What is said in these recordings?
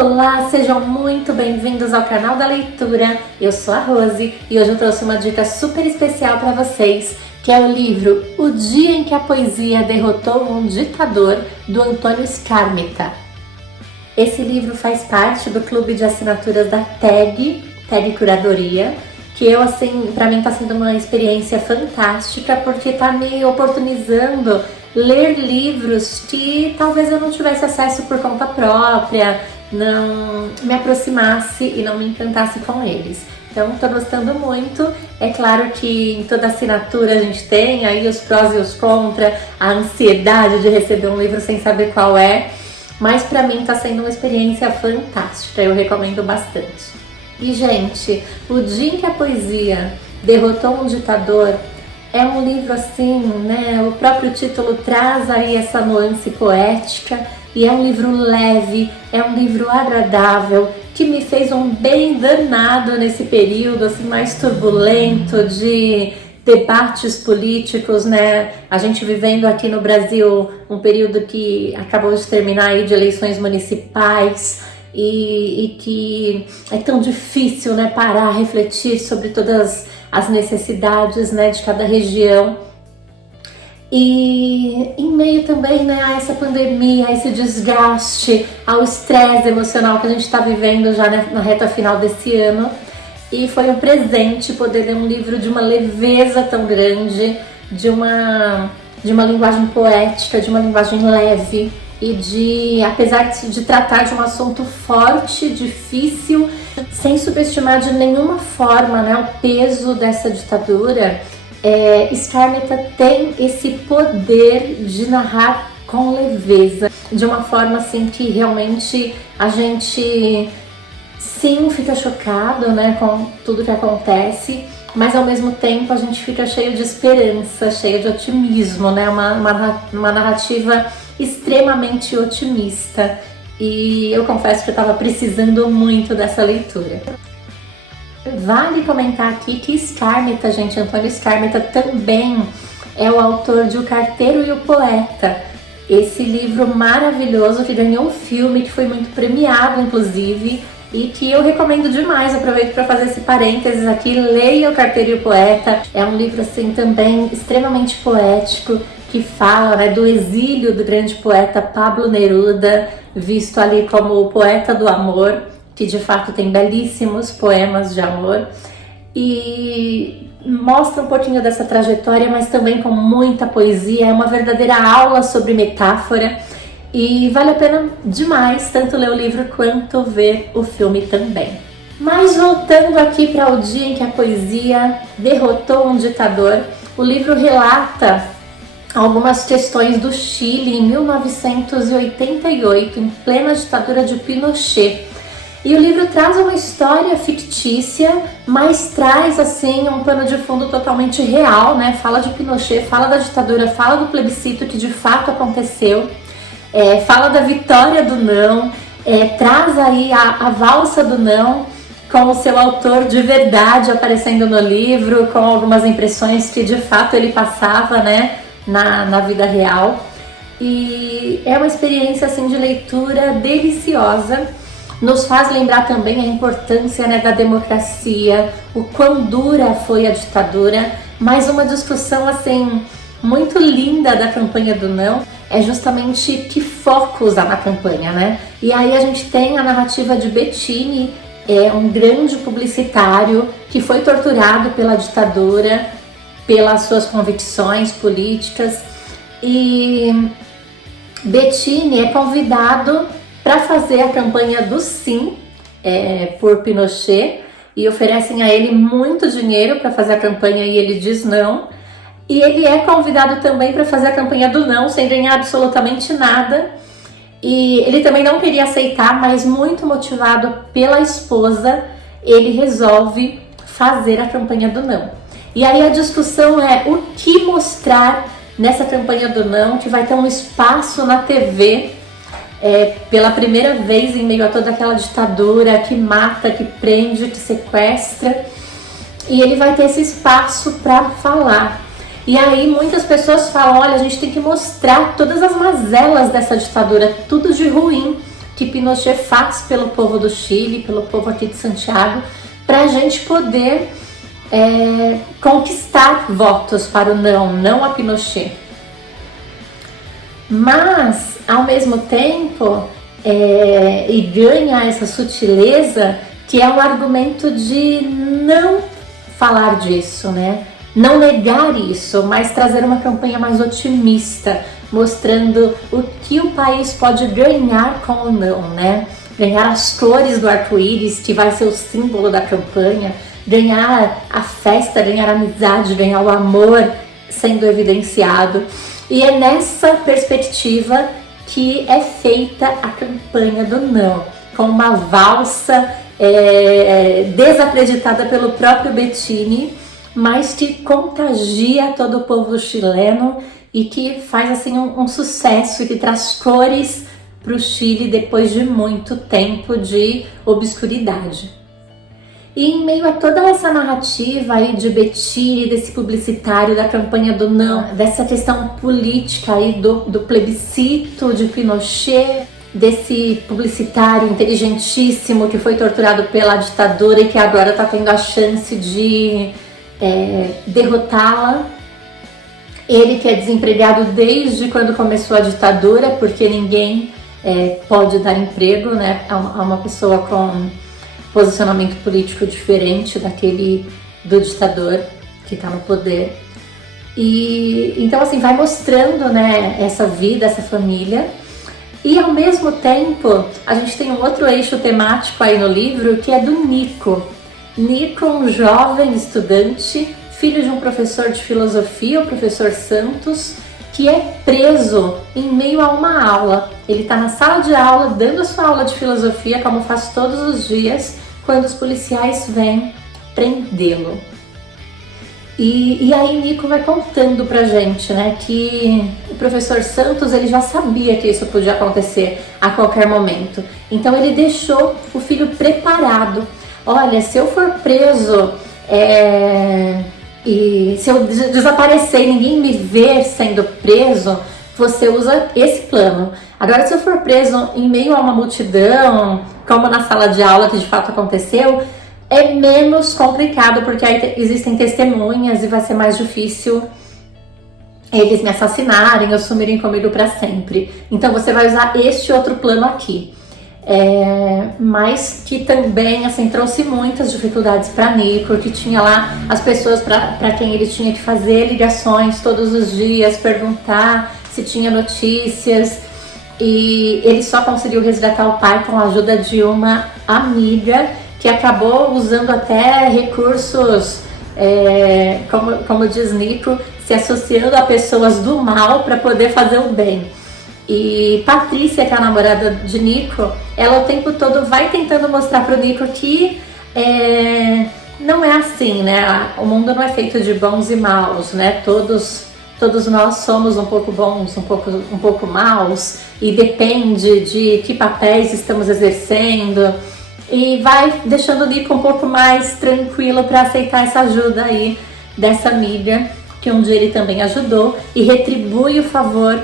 Olá, sejam muito bem-vindos ao canal da leitura. Eu sou a Rose e hoje eu trouxe uma dica super especial para vocês, que é o livro O Dia em que a Poesia Derrotou um Ditador, do Antônio Skármeta. Esse livro faz parte do clube de assinaturas da TED Curadoria, que para mim tá sendo uma experiência fantástica, porque tá me oportunizando ler livros que talvez eu não tivesse acesso por conta própria, não me aproximasse e não me encantasse com eles. Então, estou gostando muito. É claro que em toda assinatura a gente tem aí os prós e os contras, a ansiedade de receber um livro sem saber qual é, mas para mim está sendo uma experiência fantástica, eu recomendo bastante. E, gente, O Dia em que a Poesia Derrotou um Ditador é um livro assim, né? O próprio título traz aí essa nuance poética e é um livro leve, é um livro agradável, que me fez um bem danado nesse período assim mais turbulento de debates políticos, né? A gente vivendo aqui no Brasil um período que acabou de terminar aí de eleições municipais e que é tão difícil, né, parar, refletir sobre todas as necessidades, né, de cada região. E em meio também, né, a essa pandemia, a esse desgaste, ao estresse emocional que a gente está vivendo já na reta final desse ano. E foi um presente poder ler um livro de uma leveza tão grande, de uma linguagem poética, de uma linguagem leve e apesar de tratar de um assunto forte, difícil, sem subestimar de nenhuma forma, né, o peso dessa ditadura. Skármeta tem esse poder de narrar com leveza, de uma forma assim que realmente a gente sim fica chocado, né, com tudo que acontece, mas ao mesmo tempo a gente fica cheio de esperança, cheio de otimismo, né, uma narrativa extremamente otimista, e eu confesso que eu estava precisando muito dessa leitura. Vale comentar aqui que Skármeta, gente, Antônio Skármeta também é o autor de O Carteiro e o Poeta, esse livro maravilhoso que ganhou um filme, que foi muito premiado inclusive, e que eu recomendo demais. Aproveito para fazer esse parênteses aqui, leia O Carteiro e o Poeta. É um livro assim também extremamente poético, que fala, né, do exílio do grande poeta Pablo Neruda, visto ali como o poeta do amor, que de fato tem belíssimos poemas de amor, e mostra um pouquinho dessa trajetória, mas também com muita poesia. É uma verdadeira aula sobre metáfora e vale a pena demais tanto ler o livro quanto ver o filme também. Mas voltando aqui para O Dia em que a Poesia Derrotou um Ditador, o livro relata algumas questões do Chile em 1988, em plena ditadura de Pinochet. E o livro traz uma história fictícia, mas traz assim um pano de fundo totalmente real, né? Fala de Pinochet, fala da ditadura, fala do plebiscito que de fato aconteceu, fala da vitória do não, traz aí a valsa do não, com o seu autor de verdade aparecendo no livro, com algumas impressões que de fato ele passava, né, na vida real. E é uma experiência assim de leitura deliciosa. Nos faz lembrar também a importância, né, da democracia, o quão dura foi a ditadura, mas uma discussão assim muito linda da campanha do não é justamente que foco usar na campanha, né? E aí a gente tem a narrativa de Bettini, um grande publicitário que foi torturado pela ditadura, pelas suas convicções políticas, e Bettini é convidado para fazer a campanha do sim por Pinochet, e oferecem a ele muito dinheiro para fazer a campanha e ele diz não. E ele é convidado também para fazer a campanha do não, sem ganhar absolutamente nada. E ele também não queria aceitar, mas muito motivado pela esposa, ele resolve fazer a campanha do não. E aí a discussão é o que mostrar nessa campanha do não, que vai ter um espaço na TV, pela primeira vez em meio a toda aquela ditadura que mata, que prende, que sequestra. E ele vai ter esse espaço para falar. E aí muitas pessoas falam, olha, a gente tem que mostrar todas as mazelas dessa ditadura, tudo de ruim, que Pinochet faz pelo povo do Chile, pelo povo aqui de Santiago, para a gente poder conquistar votos para o não a Pinochet. Mas, ao mesmo tempo, e ganha essa sutileza, que é um argumento de não falar disso, né? Não negar isso, mas trazer uma campanha mais otimista, mostrando o que o país pode ganhar com o não, né? Ganhar as cores do arco-íris, que vai ser o símbolo da campanha, ganhar a festa, ganhar a amizade, ganhar o amor sendo evidenciado. E é nessa perspectiva que é feita a campanha do não, com uma valsa desacreditada pelo próprio Bettini, mas que contagia todo o povo chileno e que faz assim um sucesso e que traz cores para o Chile depois de muito tempo de obscuridade. E em meio a toda essa narrativa aí de Bettini, desse publicitário da campanha do não, dessa questão política aí do plebiscito de Pinochet, desse publicitário inteligentíssimo que foi torturado pela ditadura e que agora está tendo a chance de derrotá-la. Ele que é desempregado desde quando começou a ditadura, porque ninguém pode dar emprego, né, a uma pessoa com posicionamento político diferente daquele do ditador que está no poder. E então assim vai mostrando, né, essa vida, essa família. E ao mesmo tempo a gente tem um outro eixo temático aí no livro, que é do Nico. Nico, um jovem estudante, filho de um professor de filosofia, o professor Santos, que é preso em meio a uma aula. Ele está na sala de aula, dando a sua aula de filosofia, como faz todos os dias, quando os policiais vêm prendê-lo. E aí Nico vai contando pra gente, né, que o professor Santos, ele já sabia que isso podia acontecer a qualquer momento. Então ele deixou o filho preparado. Olha, se eu for preso e se eu desaparecer e ninguém me ver sendo preso, você usa esse plano. Agora, se eu for preso em meio a uma multidão, como na sala de aula que de fato aconteceu, é menos complicado, porque aí existem testemunhas e vai ser mais difícil eles me assassinarem ou sumirem comigo para sempre. Então você vai usar este outro plano aqui. Mas que também assim, trouxe muitas dificuldades para Nico, que tinha lá as pessoas para quem ele tinha que fazer ligações todos os dias, perguntar se tinha notícias, e ele só conseguiu resgatar o pai com a ajuda de uma amiga que acabou usando até recursos, como diz Nico, se associando a pessoas do mal para poder fazer o bem. E Patrícia, que é a namorada de Nico, ela o tempo todo vai tentando mostrar pro Nico que não é assim, né? O mundo não é feito de bons e maus, né? Todos nós somos um pouco bons, um pouco maus, e depende de que papéis estamos exercendo. E vai deixando o Nico um pouco mais tranquilo para aceitar essa ajuda aí dessa amiga, que um dia ele também ajudou, e retribui o favor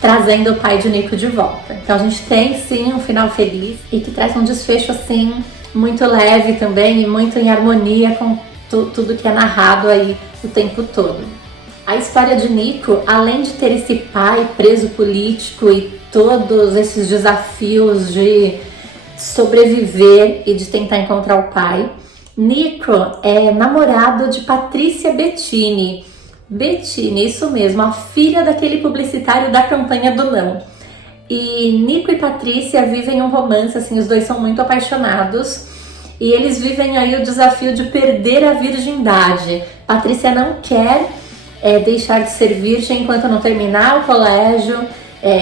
trazendo o pai de Nico de volta. Então a gente tem sim um final feliz e que traz um desfecho assim muito leve também e muito em harmonia com tudo que é narrado aí o tempo todo. A história de Nico, além de ter esse pai preso político e todos esses desafios de sobreviver e de tentar encontrar o pai, Nico é namorado de Patrícia Bettini. Bettini, isso mesmo, a filha daquele publicitário da campanha do não. E Nico e Patrícia vivem um romance, assim, os dois são muito apaixonados e eles vivem aí o desafio de perder a virgindade. Patrícia não quer deixar de ser virgem enquanto não terminar o colégio,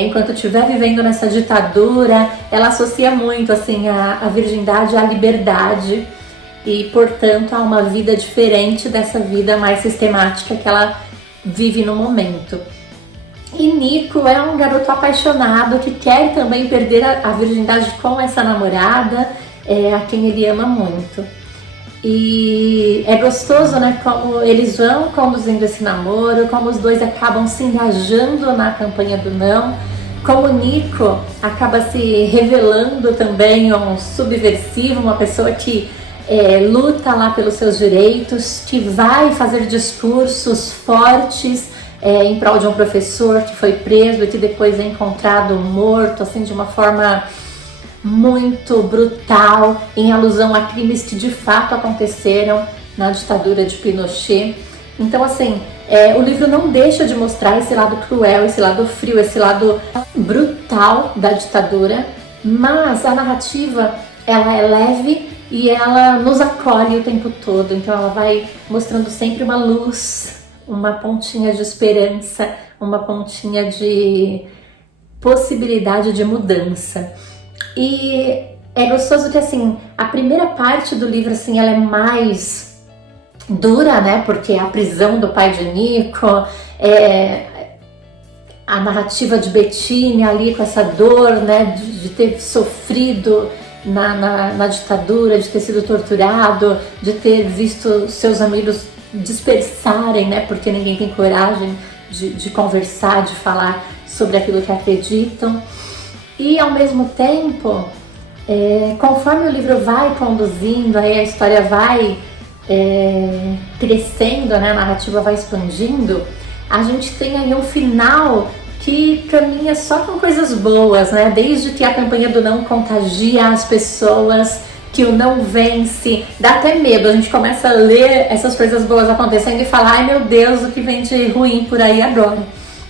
enquanto estiver vivendo nessa ditadura. Ela associa muito assim a virgindade à liberdade e, portanto, a uma vida diferente dessa vida mais sistemática que ela vive no momento. E Nico é um garoto apaixonado que quer também perder a virgindade com essa namorada, a quem ele ama muito. E é gostoso, né, como eles vão conduzindo esse namoro, como os dois acabam se engajando na campanha do não, como Nico acaba se revelando também um subversivo, uma pessoa que luta lá pelos seus direitos, que vai fazer discursos fortes em prol de um professor que foi preso e que depois é encontrado morto, assim, de uma forma muito brutal, em alusão a crimes que de fato aconteceram na ditadura de Pinochet. Então, assim, o livro não deixa de mostrar esse lado cruel, esse lado frio, esse lado brutal da ditadura, mas a narrativa, ela é leve e ela nos acolhe o tempo todo. Então ela vai mostrando sempre uma luz, uma pontinha de esperança, uma pontinha de possibilidade de mudança. E é gostoso que, assim, a primeira parte do livro, assim, ela é mais dura, né? Porque é a prisão do pai de Nico, a narrativa de Bettine ali com essa dor, né? De ter sofrido na ditadura, de ter sido torturado, de ter visto seus amigos dispersarem, né? Porque ninguém tem coragem de conversar, de falar sobre aquilo que acreditam. E ao mesmo tempo, conforme o livro vai conduzindo, aí a história vai crescendo, né? A narrativa vai expandindo, a gente tem aí um final que caminha só com coisas boas, né? Desde que a campanha do não contagia as pessoas, que o não vence, dá até medo, a gente começa a ler essas coisas boas acontecendo e falar, ai meu Deus, o que vem de ruim por aí agora.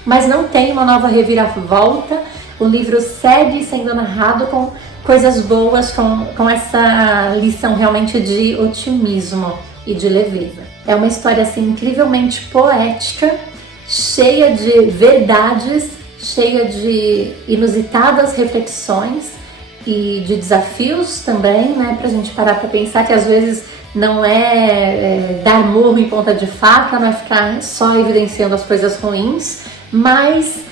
Mas não tem uma nova reviravolta, o livro segue sendo narrado com coisas boas, com essa lição realmente de otimismo e de leveza. É uma história assim incrivelmente poética, cheia de verdades, cheia de inusitadas reflexões e de desafios também, né, pra gente parar pra pensar que às vezes não dar murro em ponta de faca, não é ficar só evidenciando as coisas ruins, mas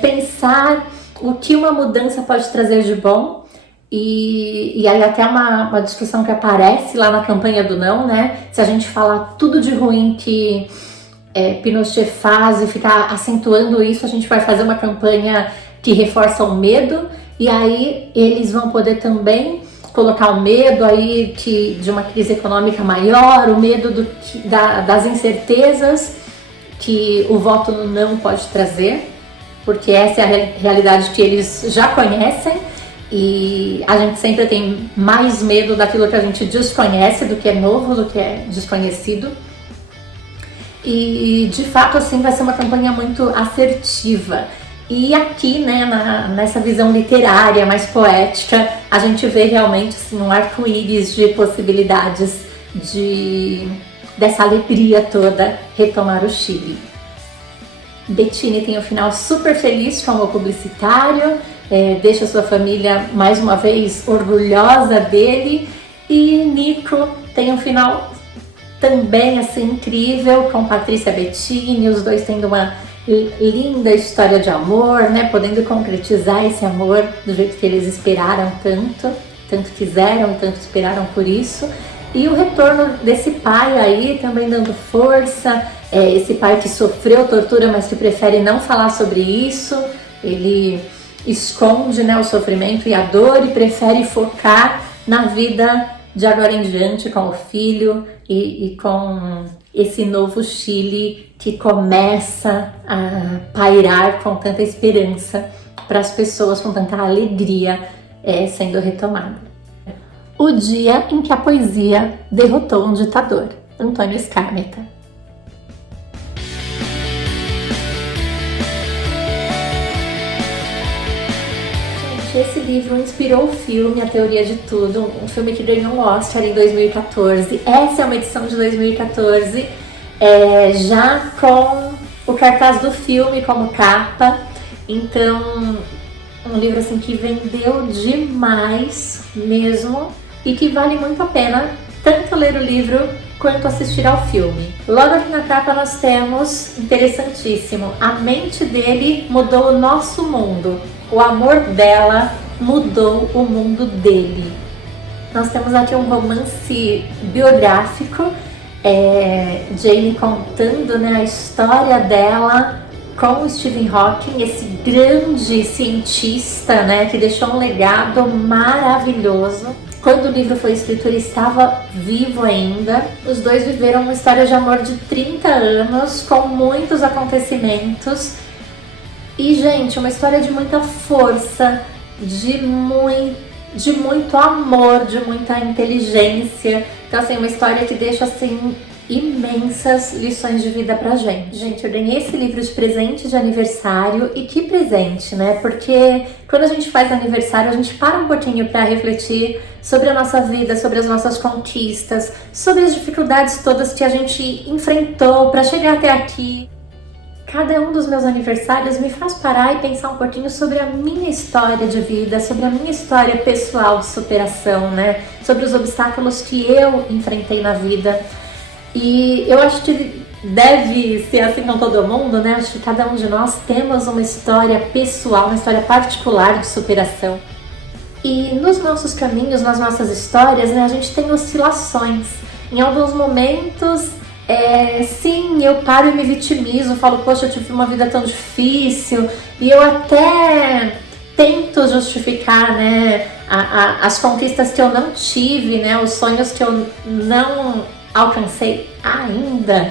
pensar o que uma mudança pode trazer de bom. E aí até uma discussão que aparece lá na campanha do não, né, se a gente falar tudo de ruim que Pinochet faz e ficar acentuando isso, a gente vai fazer uma campanha que reforça o medo, e aí eles vão poder também colocar o medo aí de uma crise econômica maior, o medo das incertezas que o voto no não pode trazer, porque essa é a realidade que eles já conhecem, e a gente sempre tem mais medo daquilo que a gente desconhece, do que é novo, do que é desconhecido. E de fato, assim, vai ser uma campanha muito assertiva. E aqui, né, nessa visão literária mais poética, a gente vê realmente assim, um arco-íris de possibilidades dessa alegria toda retomar o Chile. Bettine tem um final super feliz como publicitário, deixa sua família mais uma vez orgulhosa dele, e Nico tem um final também assim incrível com Patrícia Bettine, os dois tendo uma linda história de amor, né, podendo concretizar esse amor do jeito que eles esperaram tanto quiseram, tanto esperaram por isso, e o retorno desse pai aí também dando força, esse pai que sofreu tortura, mas que prefere não falar sobre isso, ele esconde, né, o sofrimento e a dor e prefere focar na vida de agora em diante com o filho e com esse novo Chile que começa a pairar com tanta esperança para as pessoas, com tanta alegria sendo retomada. O dia em que a poesia derrotou um ditador, Antônio Skármeta. Esse livro inspirou o filme A Teoria de Tudo, um filme que ganhou um Oscar em 2014. Essa é uma edição de 2014, já com o cartaz do filme como capa. Então, um livro assim que vendeu demais mesmo e que vale muito a pena tanto ler o livro quanto assistir ao filme. Logo aqui na capa nós temos, interessantíssimo, a mente dele mudou o nosso mundo. O amor dela mudou o mundo dele. Nós temos aqui um romance biográfico, Jane contando, né, a história dela com o Stephen Hawking, esse grande cientista, né, que deixou um legado maravilhoso. Quando o livro foi escrito, ele estava vivo ainda. Os dois viveram uma história de amor de 30 anos, com muitos acontecimentos. E, gente, uma história de muita força, de muito amor, de muita inteligência. Então, assim, uma história que deixa, assim, imensas lições de vida pra gente. Gente, eu ganhei esse livro de presente de aniversário, e que presente, né? Porque quando a gente faz aniversário, a gente para um pouquinho pra refletir sobre a nossa vida, sobre as nossas conquistas, sobre as dificuldades todas que a gente enfrentou pra chegar até aqui. Cada um dos meus aniversários me faz parar e pensar um pouquinho sobre a minha história de vida, sobre a minha história pessoal de superação, né? Sobre os obstáculos que eu enfrentei na vida. E eu acho que deve ser assim com todo mundo, né? Acho que cada um de nós temos uma história pessoal, uma história particular de superação. E nos nossos caminhos, nas nossas histórias, né, a gente tem oscilações. Em alguns momentos, sim, eu paro e me vitimizo, falo, poxa, eu tive uma vida tão difícil, e eu até tento justificar, né, as conquistas que eu não tive, né, os sonhos que eu não alcancei ainda.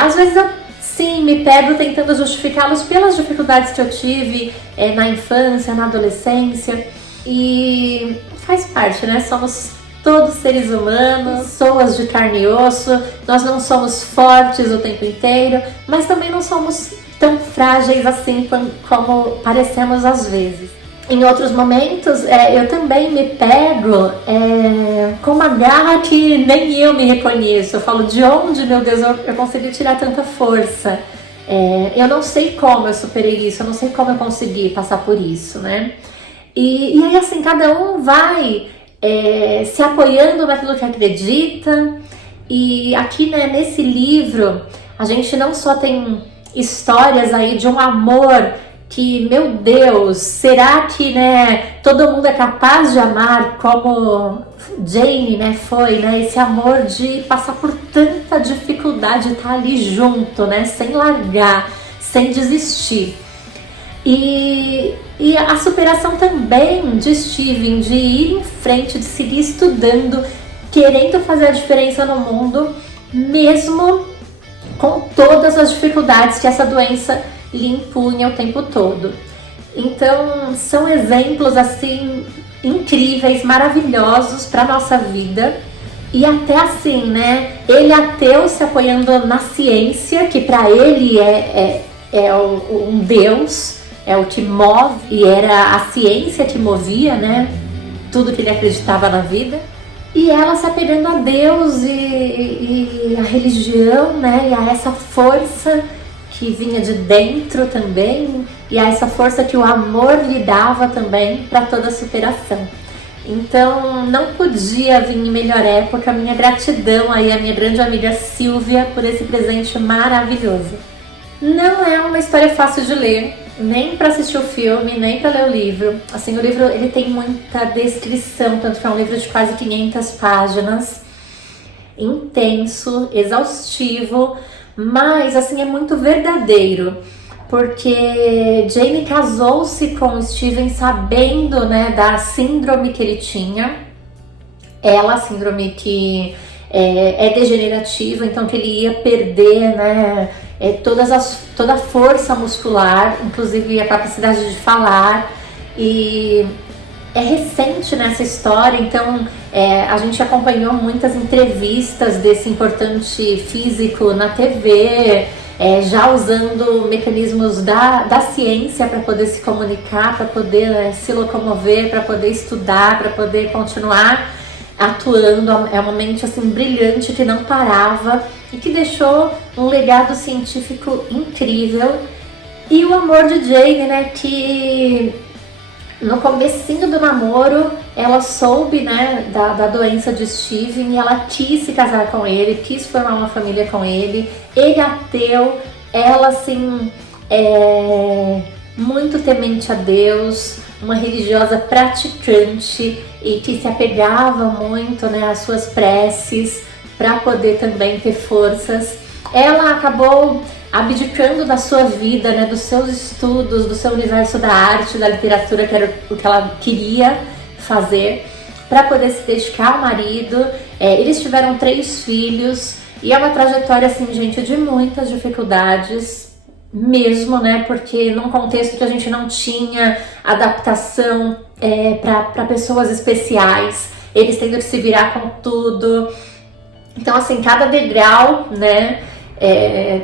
Às vezes eu, sim, me pego tentando justificá-los pelas dificuldades que eu tive na infância, na adolescência, e faz parte, né, somos todos seres humanos, pessoas de carne e osso. Nós não somos fortes o tempo inteiro, mas também não somos tão frágeis assim como parecemos às vezes. Em outros momentos, eu também me pego com uma garra que nem eu me reconheço. Eu falo, de onde, meu Deus, eu consegui tirar tanta força? Eu não sei como eu superei isso, eu não sei como eu consegui passar por isso, né? E aí, assim, cada um vai se apoiando naquilo que acredita. E aqui, né, nesse livro, a gente não só tem histórias aí de um amor que, meu Deus, será que, né, todo mundo é capaz de amar como Jane, né, foi, né, esse amor de passar por tanta dificuldade, estar ali junto, né, sem largar, sem desistir. E a superação também de Stephen, de ir em frente, de seguir estudando, querendo fazer a diferença no mundo, mesmo com todas as dificuldades que essa doença lhe impunha o tempo todo. Então, são exemplos assim incríveis, maravilhosos para nossa vida. E até assim, né? Ele ateu se apoiando na ciência, que para ele é um Deus, é o que move, e era a ciência que movia, né, tudo que ele acreditava na vida. E ela se apegando a Deus e a religião, né, e a essa força que vinha de dentro também, e a essa força que o amor lhe dava também para toda a superação. Então, não podia vir em melhor época. Minha gratidão aí à minha grande amiga Silvia por esse presente maravilhoso. Não é uma história fácil de ler, nem para assistir o filme, nem para ler o livro. Assim, o livro ele tem muita descrição, tanto que é um livro de quase 500 páginas, intenso, exaustivo, mas assim é muito verdadeiro, porque Jane casou-se com o Stephen sabendo, né, da síndrome que ele tinha. Ela, a síndrome que é degenerativa, então que ele ia perder, né, toda a força muscular, inclusive a capacidade de falar. E é recente nessa história, então a gente acompanhou muitas entrevistas desse importante físico na TV, já usando mecanismos da ciência para poder se comunicar, para poder se locomover, para poder estudar, para poder continuar atuando. É uma mente assim brilhante que não parava e que deixou um legado científico incrível. E o amor de Jane, né, que no comecinho do namoro ela soube, né, da doença de Stephen, e ela quis se casar com ele, quis formar uma família com ele. Ele ateu, ela assim muito temente a Deus, uma religiosa praticante e que se apegava muito, né, às suas preces para poder também ter forças. Ela acabou abdicando da sua vida, né, dos seus estudos, do seu universo da arte, da literatura, que era o que ela queria fazer, para poder se dedicar ao marido. Eles tiveram 3 filhos e é uma trajetória, assim, gente, de muitas dificuldades mesmo, né, porque num contexto que a gente não tinha adaptação para pessoas especiais, eles tendo que se virar com tudo. Então, assim, cada degrau, né,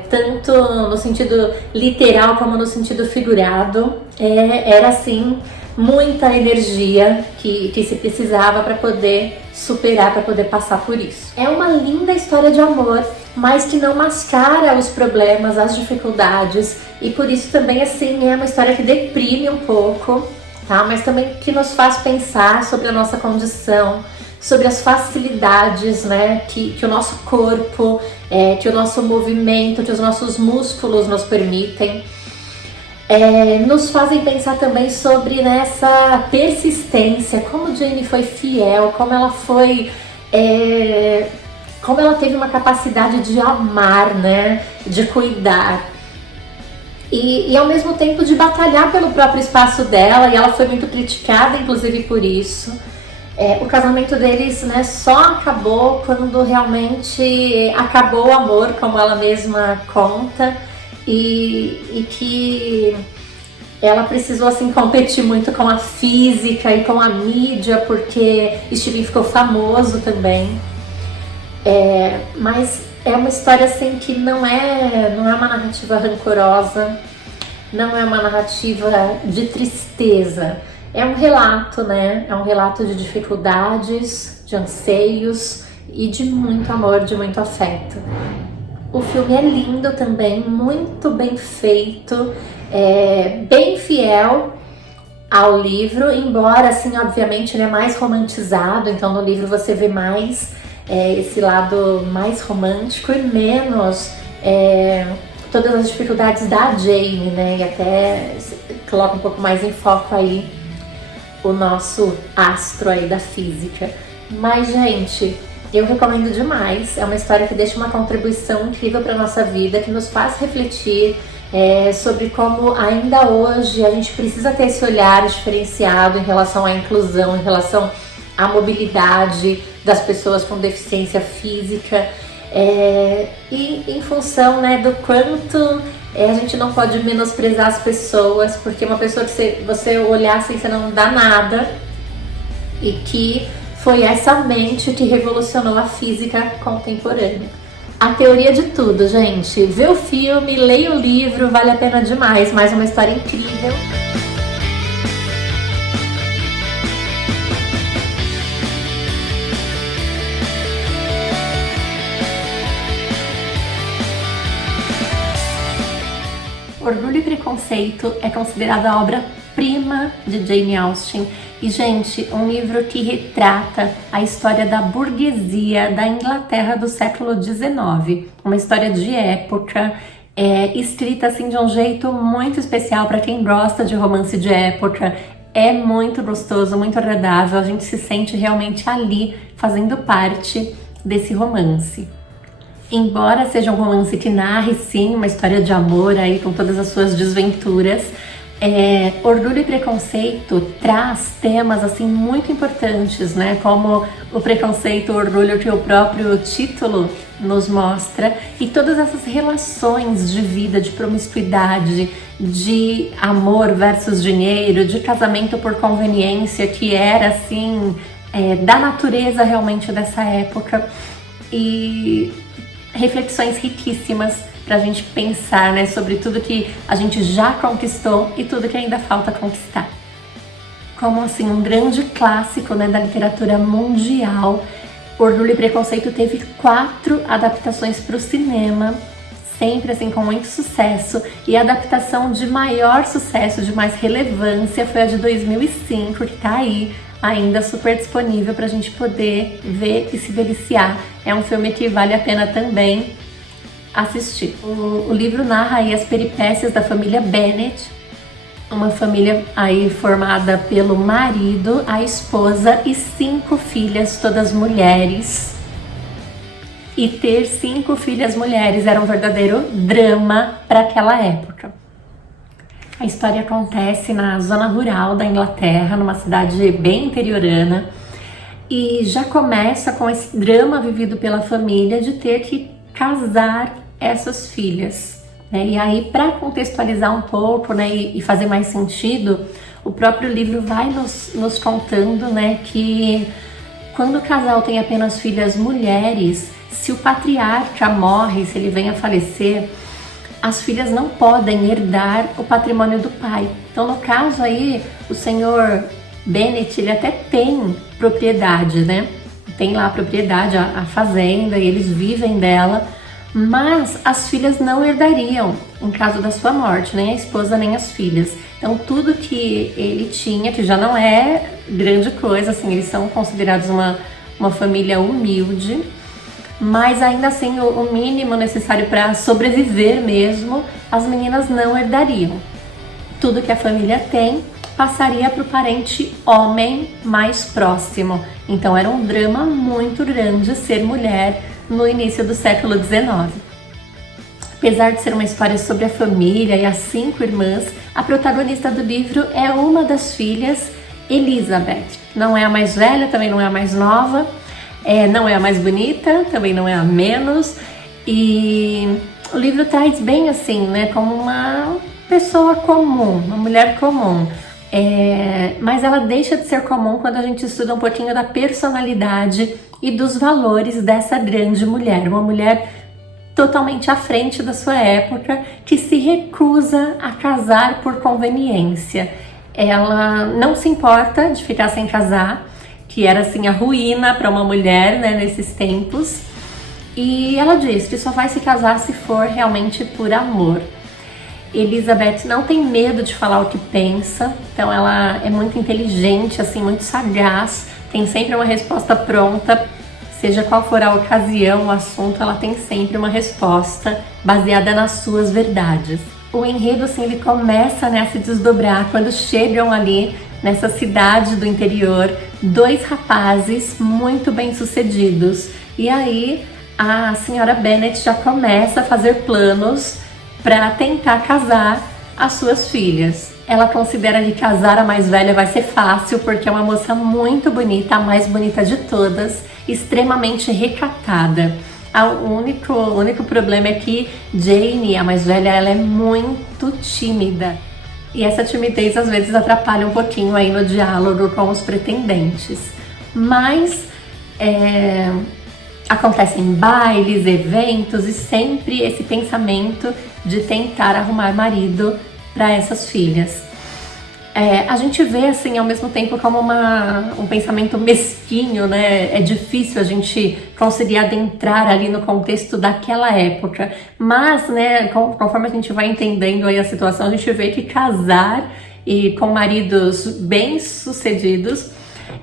tanto no sentido literal como no sentido figurado, era assim muita energia que se precisava para poder superar, para poder passar por isso. É uma linda história de amor, mas que não mascara os problemas, as dificuldades, e por isso também, assim, é uma história que deprime um pouco, tá? Mas também que nos faz pensar sobre a nossa condição, sobre as facilidades, né, que o nosso corpo, que o nosso movimento, que os nossos músculos nos permitem. Nos fazem pensar também sobre, né, essa persistência, como Jane foi fiel, como ela foi, como ela teve uma capacidade de amar, né, de cuidar. E ao mesmo tempo de batalhar pelo próprio espaço dela, e ela foi muito criticada, inclusive, por isso. O casamento deles, né, só acabou quando realmente acabou o amor, como ela mesma conta, e que ela precisou, assim, competir muito com a física e com a mídia, porque Steven ficou famoso também. Mas é uma história, assim, que não é uma narrativa rancorosa, não é uma narrativa de tristeza. É um relato, né? É um relato de dificuldades, de anseios e de muito amor, de muito afeto. O filme é lindo também, muito bem feito, bem fiel ao livro, embora, assim, obviamente, ele é mais romantizado, então no livro você vê mais esse lado mais romântico e menos todas as dificuldades da Jane, né? E até coloca um pouco mais em foco aí o nosso astro aí da física. Mas, gente, eu recomendo demais. É uma história que deixa uma contribuição incrível para nossa vida, que nos faz refletir sobre como ainda hoje a gente precisa ter esse olhar diferenciado em relação à inclusão, em relação à mobilidade das pessoas com deficiência física, e em função, né, do quanto a gente não pode menosprezar as pessoas, porque uma pessoa que você olhar assim, você não dá nada, e que foi essa mente que revolucionou a física contemporânea. A teoria de tudo, gente. Vê o filme, leia o livro, vale a pena demais. Mais uma história incrível. Orgulho e Preconceito é considerada a obra-prima de Jane Austen e, gente, um livro que retrata a história da burguesia da Inglaterra do século XIX, uma história de época, escrita assim de um jeito muito especial para quem gosta de romance de época. É muito gostoso, muito agradável, a gente se sente realmente ali fazendo parte desse romance. Embora seja um romance que narre, sim, uma história de amor aí com todas as suas desventuras, Orgulho e Preconceito traz temas assim muito importantes, né? Como o preconceito, o orgulho que o próprio título nos mostra, e todas essas relações de vida, de promiscuidade, de amor versus dinheiro, de casamento por conveniência, que era assim da natureza realmente dessa época, e reflexões riquíssimas pra gente pensar, né, sobre tudo que a gente já conquistou e tudo que ainda falta conquistar. Como assim, um grande clássico, né, da literatura mundial, Orgulho e Preconceito teve 4 adaptações para o cinema, sempre assim com muito sucesso, e a adaptação de maior sucesso, de mais relevância, foi a de 2005, que tá aí ainda super disponível pra gente poder ver e se deliciar. É um filme que vale a pena também assistir. O livro narra aí as peripécias da família Bennet, uma família aí formada pelo marido, a esposa e 5 filhas, todas mulheres. e ter 5 filhas mulheres era um verdadeiro drama para aquela época. A história acontece na zona rural da Inglaterra, numa cidade bem interiorana, e já começa com esse drama vivido pela família de ter que casar essas filhas, né? E aí, para contextualizar um pouco, né, e fazer mais sentido, o próprio livro vai nos contando, né, que quando o casal tem apenas filhas mulheres, se o patriarca morre, se ele vem a falecer, as filhas não podem herdar o patrimônio do pai. Então, no caso aí, o senhor Bennet, ele até tem propriedade, né? Tem lá a propriedade, a fazenda, e eles vivem dela, mas as filhas não herdariam em caso da sua morte, nem a esposa, nem as filhas. Então, tudo que ele tinha, que já não é grande coisa, assim, eles são considerados uma família humilde, mas ainda assim o mínimo necessário para sobreviver mesmo, as meninas não herdariam. Tudo que a família tem passaria para o parente homem mais próximo. Então era um drama muito grande ser mulher no início do século XIX. Apesar de ser uma história sobre a família e as 5 irmãs, a protagonista do livro é uma das filhas, Elizabeth. Não é a mais velha, também não é a mais nova, não é a mais bonita, também não é a menos, e o livro traz bem assim, né, como uma pessoa comum, uma mulher comum, mas ela deixa de ser comum quando a gente estuda um pouquinho da personalidade e dos valores dessa grande mulher, uma mulher totalmente à frente da sua época, que se recusa a casar por conveniência. Ela não se importa de ficar sem casar, que era assim a ruína para uma mulher, né, nesses tempos. E ela diz que só vai se casar se for realmente por amor. Elizabeth não tem medo de falar o que pensa, então ela é muito inteligente, assim, muito sagaz, tem sempre uma resposta pronta, seja qual for a ocasião, o assunto, ela tem sempre uma resposta baseada nas suas verdades. O enredo, assim, ele começa, né, a se desdobrar quando chegam ali nessa cidade do interior 2 rapazes muito bem-sucedidos. E aí a senhora Bennet já começa a fazer planos para tentar casar as suas filhas. Ela considera que casar a mais velha vai ser fácil porque é uma moça muito bonita, a mais bonita de todas, extremamente recatada. O único problema é que Jane, a mais velha, ela é muito tímida. E essa timidez às vezes atrapalha um pouquinho aí no diálogo com os pretendentes. Mas acontecem bailes, eventos e sempre esse pensamento de tentar arrumar marido para essas filhas. A gente vê assim ao mesmo tempo como um pensamento mesquinho, né? É difícil a gente conseguir adentrar ali no contexto daquela época, mas, né, conforme a gente vai entendendo aí a situação, a gente vê que casar e com maridos bem-sucedidos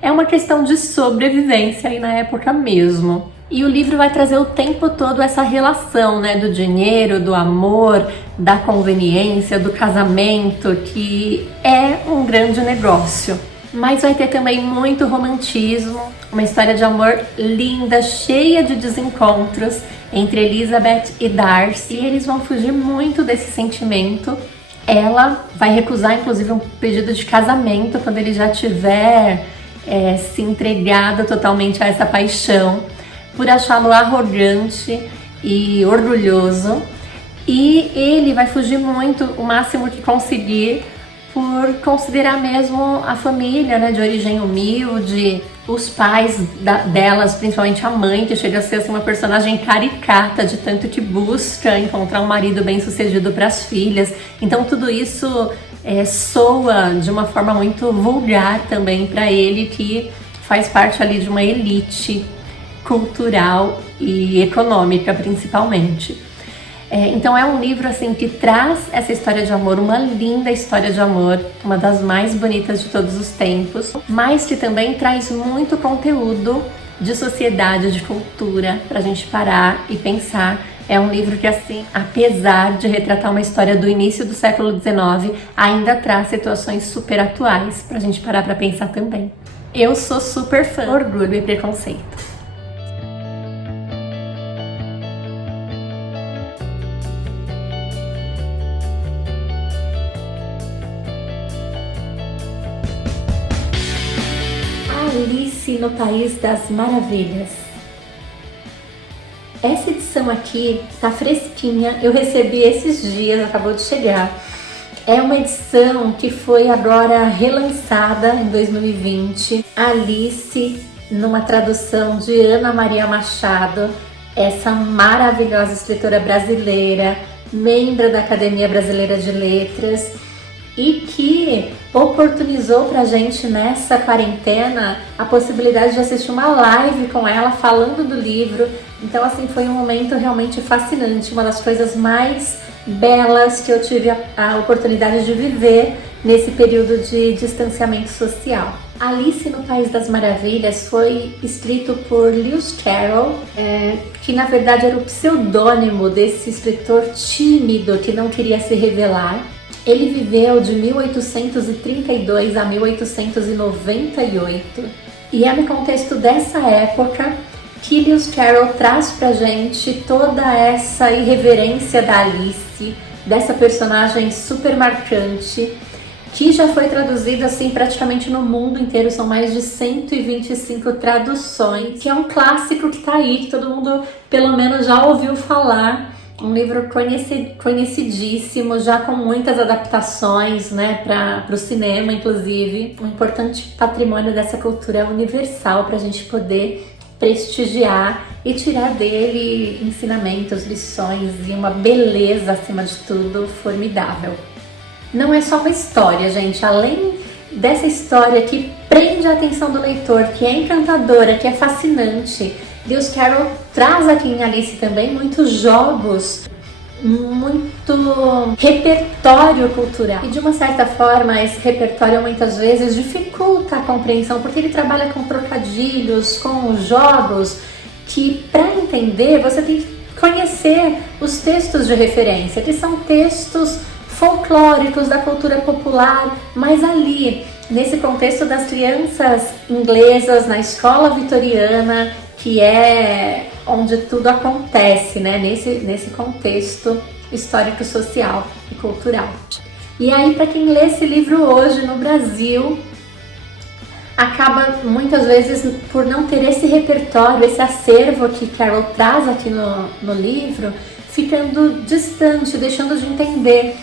é uma questão de sobrevivência aí na época mesmo. E o livro vai trazer o tempo todo essa relação, né, do dinheiro, do amor, da conveniência, do casamento, que é um grande negócio. Mas vai ter também muito romantismo, uma história de amor linda, cheia de desencontros entre Elizabeth e Darcy. E eles vão fugir muito desse sentimento. Ela vai recusar, inclusive, um pedido de casamento quando ele já tiver se entregado totalmente a essa paixão, por achá-lo arrogante e orgulhoso, e ele vai fugir muito, o máximo que conseguir, por considerar mesmo a família, né, de origem humilde, os pais delas, principalmente a mãe, que chega a ser assim, uma personagem caricata de tanto que busca encontrar um marido bem-sucedido para as filhas. Então tudo isso soa de uma forma muito vulgar também para ele, que faz parte ali de uma elite cultural e econômica principalmente. Então é um livro assim que traz essa história de amor, uma linda história de amor, uma das mais bonitas de todos os tempos, mas que também traz muito conteúdo de sociedade, de cultura, pra gente parar e pensar. É um livro que, assim, apesar de retratar uma história do início do século XIX, ainda traz situações super atuais pra gente parar pra pensar também. Eu sou super fã. Orgulho e Preconceito. no País das Maravilhas. Essa edição aqui tá fresquinha, eu recebi esses dias, acabou de chegar. É uma edição que foi agora relançada em 2020. Alice, numa tradução de Ana Maria Machado, essa maravilhosa escritora brasileira, membro da Academia Brasileira de Letras, e que oportunizou pra gente nessa quarentena a possibilidade de assistir uma live com ela falando do livro. Então assim, foi um momento realmente fascinante, uma das coisas mais belas que eu tive a oportunidade de viver nesse período de distanciamento social. Alice no País das Maravilhas foi escrito por Lewis Carroll, que na verdade era o pseudônimo desse escritor tímido que não queria se revelar. Ele viveu de 1832 a 1898 e é no contexto dessa época que Lewis Carroll traz pra gente toda essa irreverência da Alice, dessa personagem super marcante, que já foi traduzida assim praticamente no mundo inteiro, são mais de 125 traduções, que é um clássico que tá aí, que todo mundo pelo menos já ouviu falar. Um livro conhecidíssimo, já com muitas adaptações, né, para o cinema, inclusive. Um importante patrimônio dessa cultura universal para a gente poder prestigiar e tirar dele ensinamentos, lições e uma beleza, acima de tudo, formidável. Não é só uma história, gente. Além dessa história que prende a atenção do leitor, que é encantadora, que é fascinante, Lewis Carroll traz aqui em Alice também muitos jogos, muito repertório cultural. E de uma certa forma, esse repertório muitas vezes dificulta a compreensão, porque ele trabalha com trocadilhos, com jogos, que para entender você tem que conhecer os textos de referência, que são textos folclóricos da cultura popular, mas ali, nesse contexto das crianças inglesas, na escola vitoriana, que é onde tudo acontece, né? Nesse contexto histórico-social e cultural. E aí, para quem lê esse livro hoje no Brasil, acaba muitas vezes por não ter esse repertório, esse acervo que Carroll traz aqui no livro, ficando distante, deixando de entender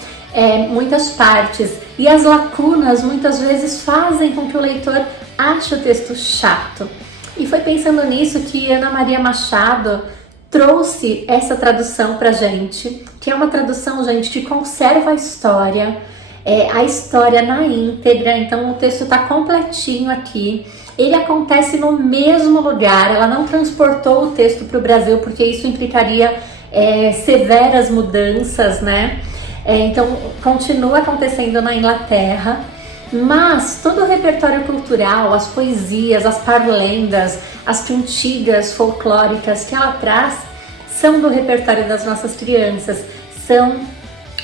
muitas partes. E as lacunas muitas vezes fazem com que o leitor ache o texto chato. E foi pensando nisso que Ana Maria Machado trouxe essa tradução pra gente, que é uma tradução, gente, que conserva a história na íntegra. Então o texto tá completinho aqui. Ele acontece no mesmo lugar, ela não transportou o texto para o Brasil, porque isso implicaria severas mudanças, né? Então continua acontecendo na Inglaterra. Mas todo o repertório cultural, as poesias, as parlendas, as cantigas folclóricas que ela traz são do repertório das nossas crianças, são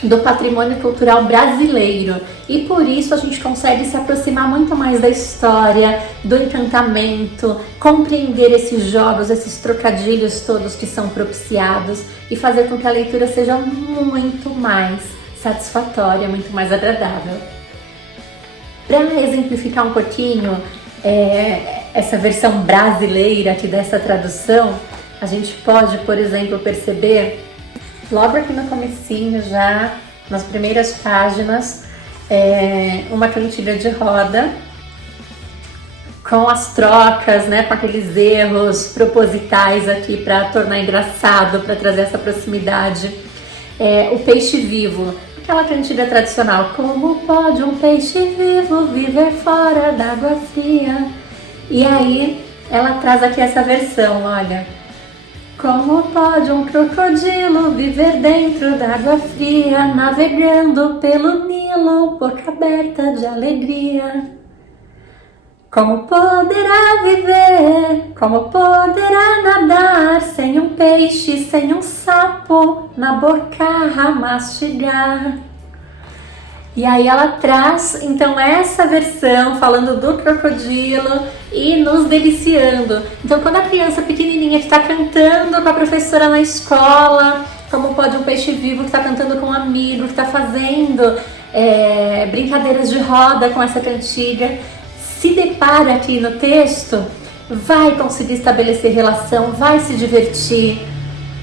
do patrimônio cultural brasileiro, e por isso a gente consegue se aproximar muito mais da história, do encantamento, compreender esses jogos, esses trocadilhos todos que são propiciados e fazer com que a leitura seja muito mais satisfatória, muito mais agradável. Para exemplificar um pouquinho essa versão brasileira aqui dessa tradução, a gente pode, por exemplo, perceber logo aqui no comecinho, já nas primeiras páginas, uma cantiga de roda com as trocas, né, com aqueles erros propositais aqui para tornar engraçado, para trazer essa proximidade. O peixe vivo. Aquela cantiga tradicional, como pode um peixe vivo viver fora d'água fria? E aí ela traz aqui essa versão, olha. Como pode um crocodilo viver dentro d'água fria, navegando pelo Nilo, boca aberta de alegria? Como poderá viver, como poderá nadar, sem um peixe, sem um sapo, na bocarra mastigar? E aí ela traz, então, essa versão falando do crocodilo e nos deliciando. Então, quando a criança pequenininha que está cantando com a professora na escola, como pode um peixe vivo que está cantando com um amigo, que está fazendo brincadeiras de roda com essa cantiga, se depara aqui no texto, vai conseguir estabelecer relação, vai se divertir.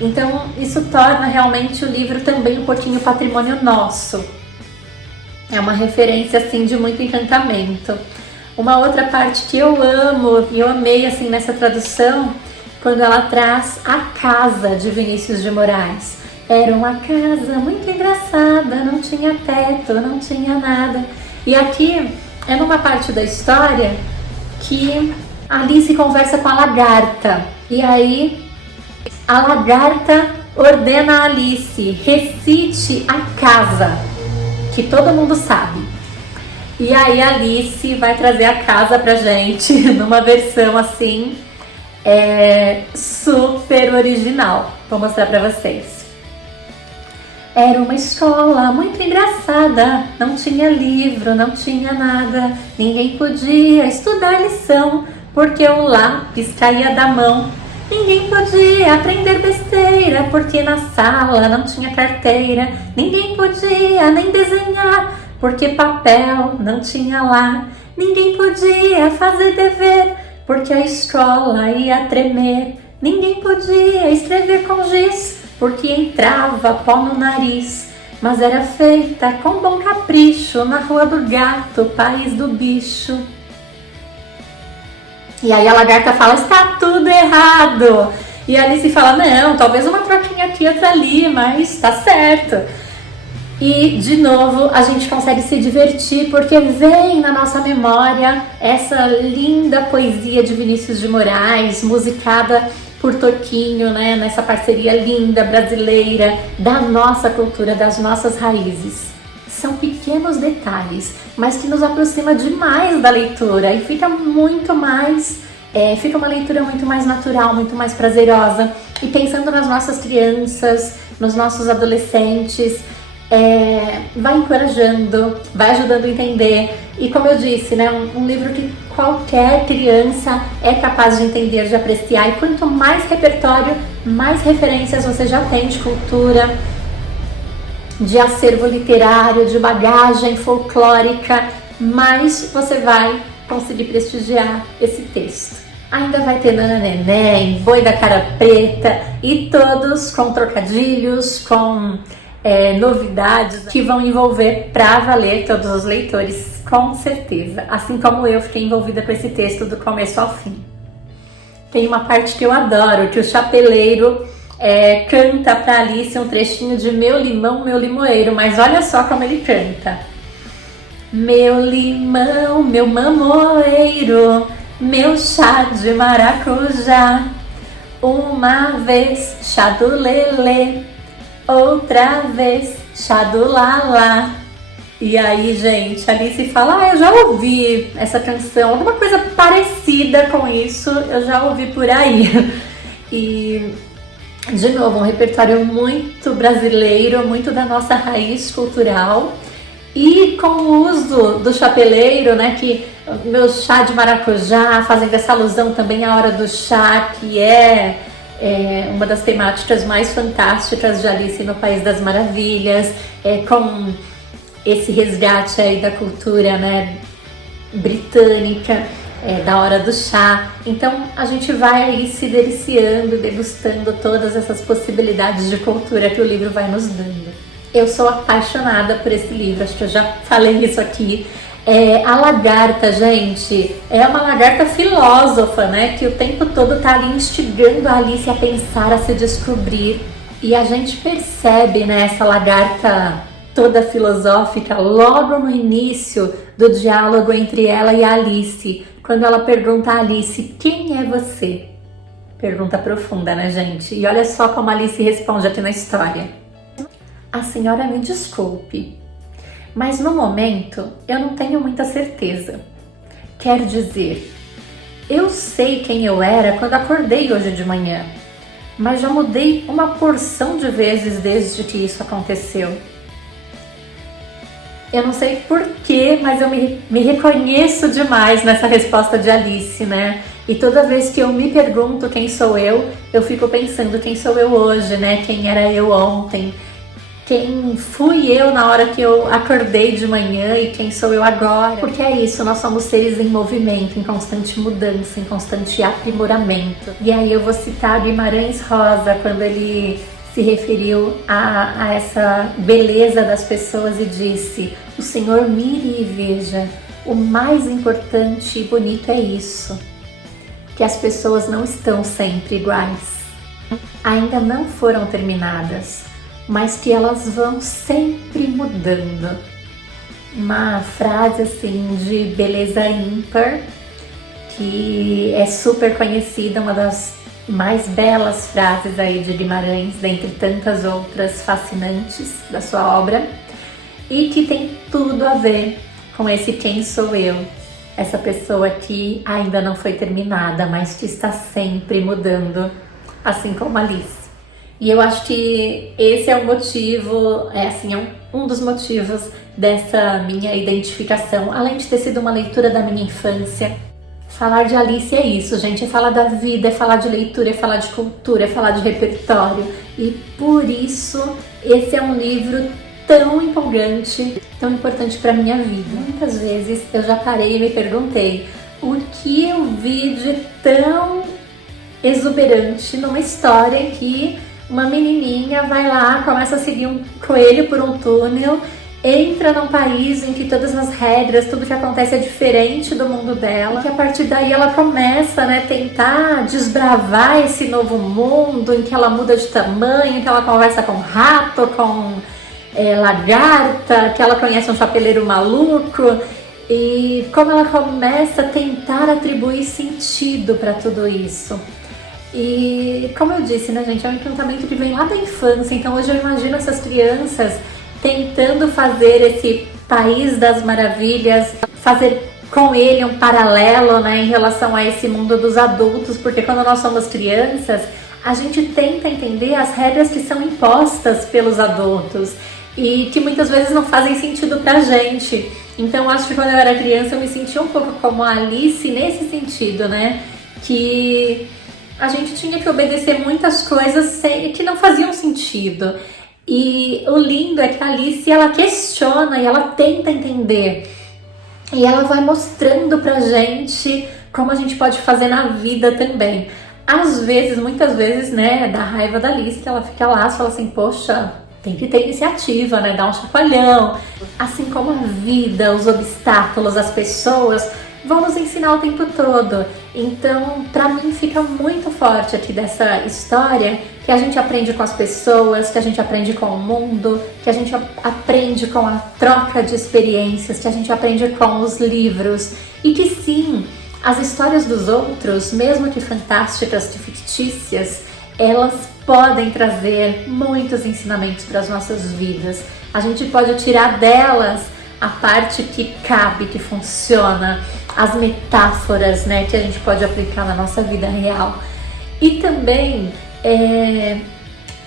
Então isso torna realmente o livro também um pouquinho patrimônio nosso. É uma referência assim de muito encantamento. Uma outra parte que eu amo e eu amei assim nessa tradução, quando ela traz a casa de Vinícius de Moraes. Era uma casa muito engraçada, não tinha teto, não tinha nada. E aqui é numa parte da história que Alice conversa com a lagarta. E aí a lagarta ordena a Alice, recite a casa, que todo mundo sabe. E aí a Alice vai trazer a casa pra gente numa versão assim, super original. Vou mostrar pra vocês. Era uma escola muito engraçada, não tinha livro, não tinha nada, ninguém podia estudar lição, porque o lápis caía da mão. Ninguém podia aprender besteira, porque na sala não tinha carteira. Ninguém podia nem desenhar, porque papel não tinha lá. Ninguém podia fazer dever, porque a escola ia tremer. Ninguém podia escrever com giz, porque entrava pó no nariz. Mas era feita com bom capricho na Rua do Gato, país do bicho. E aí a lagarta fala, está tudo errado. E a Alice fala, não, talvez uma troquinha aqui, outra ali, mas tá certo. E, de novo, a gente consegue se divertir porque vem na nossa memória essa linda poesia de Vinícius de Moraes, musicada por Toquinho, né? Nessa parceria linda, brasileira, da nossa cultura, das nossas raízes. São pequenos detalhes, mas que nos aproxima demais da leitura e fica muito mais, fica uma leitura muito mais natural, muito mais prazerosa. E pensando nas nossas crianças, nos nossos adolescentes, vai encorajando, vai ajudando a entender. E como eu disse, né, um livro que qualquer criança é capaz de entender, de apreciar. E quanto mais repertório, mais referências você já tem de cultura, de acervo literário, de bagagem folclórica, mais você vai conseguir prestigiar esse texto. Ainda vai ter Nana Neném, Boi da Cara Preta e todos com trocadilhos, com novidades que vão envolver pra valer todos os leitores, com certeza. Assim como eu fiquei envolvida com esse texto do começo ao fim. Tem uma parte que eu adoro, que o chapeleiro canta pra Alice um trechinho de Meu Limão, Meu Limoeiro, mas olha só como ele canta. Meu limão, meu mamoeiro, meu chá de maracujá, uma vez chá do lelê, outra vez chá do lalá. E aí, gente, a Alice fala, eu já ouvi essa canção, alguma coisa parecida com isso, eu já ouvi por aí. E, de novo, um repertório muito brasileiro, muito da nossa raiz cultural. E com o uso do chapeleiro, né, que meu chá de maracujá, fazendo essa alusão também à hora do chá, que é uma das temáticas mais fantásticas de Alice no País das Maravilhas, com esse resgate aí da cultura, né, britânica, da hora do chá. Então a gente vai aí se deliciando, degustando todas essas possibilidades de cultura que o livro vai nos dando. Eu sou apaixonada por esse livro, acho que eu já falei isso aqui. A lagarta, gente, é uma lagarta filósofa, né? Que o tempo todo tá ali instigando a Alice a pensar, a se descobrir. E a gente percebe, né, essa lagarta toda filosófica logo no início do diálogo entre ela e a Alice. Quando ela pergunta a Alice, quem é você? Pergunta profunda, né, gente? E olha só como a Alice responde aqui na história. A senhora me desculpe, mas no momento eu não tenho muita certeza. Quer dizer, eu sei quem eu era quando acordei hoje de manhã, mas já mudei uma porção de vezes desde que isso aconteceu. Eu não sei porquê, mas eu me reconheço demais nessa resposta de Alice, né? E toda vez que eu me pergunto quem sou eu fico pensando quem sou eu hoje, né? Quem era eu ontem? quem fui eu na hora que eu acordei de manhã e quem sou eu agora. Porque é isso, nós somos seres em movimento, em constante mudança, em constante aprimoramento. E aí eu vou citar Guimarães Rosa, quando ele se referiu a essa beleza das pessoas e disse: o Senhor mire e veja, o mais importante e bonito é isso, que as pessoas não estão sempre iguais, ainda não foram terminadas, mas que elas vão sempre mudando. Uma frase assim de beleza ímpar, que é super conhecida, uma das mais belas frases aí de Guimarães, dentre tantas outras fascinantes da sua obra, e que tem tudo a ver com esse quem sou eu, essa pessoa que ainda não foi terminada, mas que está sempre mudando, assim como Alice. E eu acho que esse é o motivo, um dos motivos dessa minha identificação, além de ter sido uma leitura da minha infância. Falar de Alice é isso, gente, é falar da vida, é falar de leitura, é falar de cultura, é falar de repertório. E por isso esse é um livro tão empolgante, tão importante para minha vida. Muitas vezes eu já parei e me perguntei o que eu vi de tão exuberante numa história em que uma menininha vai lá, começa a seguir um coelho por um túnel, entra num país em que todas as regras, tudo que acontece é diferente do mundo dela, e que a partir daí ela começa, tentar desbravar esse novo mundo, em que ela muda de tamanho, em que ela conversa com rato, com lagarta, que ela conhece um chapeleiro maluco, e como ela começa a tentar atribuir sentido para tudo isso. E como eu disse, gente, é um encantamento que vem lá da infância, então hoje eu imagino essas crianças tentando fazer esse país das maravilhas, fazer com ele um paralelo, em relação a esse mundo dos adultos, porque quando nós somos crianças, a gente tenta entender as regras que são impostas pelos adultos e que muitas vezes não fazem sentido pra gente. Então acho que quando eu era criança eu me sentia um pouco como a Alice nesse sentido, que a gente tinha que obedecer muitas coisas que não faziam sentido. E o lindo é que a Alice, ela questiona e ela tenta entender. E ela vai mostrando pra gente como a gente pode fazer na vida também. Às vezes, muitas vezes, dá raiva da Alice, que ela fica lá e fala assim, poxa, tem que ter iniciativa, dá um chacoalhão. Assim como a vida, os obstáculos, as pessoas vão nos ensinar o tempo todo. Então, pra mim fica muito forte aqui dessa história que a gente aprende com as pessoas, que a gente aprende com o mundo, que a gente aprende com a troca de experiências, que a gente aprende com os livros. E que sim, as histórias dos outros, mesmo que fantásticas, que fictícias, elas podem trazer muitos ensinamentos para as nossas vidas. A gente pode tirar delas a parte que cabe, que funciona, as metáforas, que a gente pode aplicar na nossa vida real. E também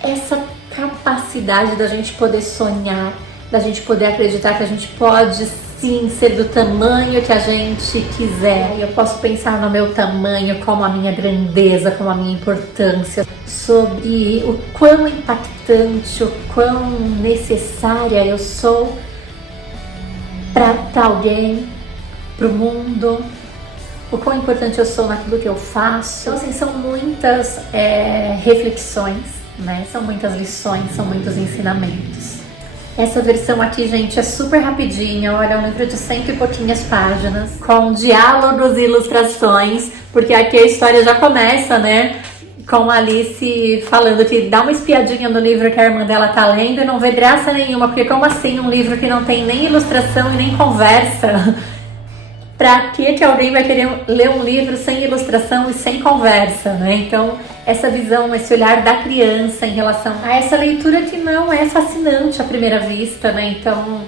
essa capacidade da gente poder sonhar, da gente poder acreditar que a gente pode sim ser do tamanho que a gente quiser. Eu posso pensar no meu tamanho como a minha grandeza, como a minha importância, sobre o quão impactante, o quão necessária eu sou para alguém, para o mundo, o quão importante eu sou naquilo que eu faço. Então, são muitas reflexões, são muitas lições, são muitos ensinamentos. Essa versão aqui, gente, é super rapidinha, olha, é um livro de 100 e pouquinhas páginas, com diálogos e ilustrações, porque aqui a história já começa, com a Alice falando que dá uma espiadinha no livro que a irmã dela tá lendo e não vê graça nenhuma, porque como assim um livro que não tem nem ilustração e nem conversa? Pra que alguém vai querer ler um livro sem ilustração e sem conversa, Então, essa visão, esse olhar da criança em relação a essa leitura que não é fascinante à primeira vista, Então,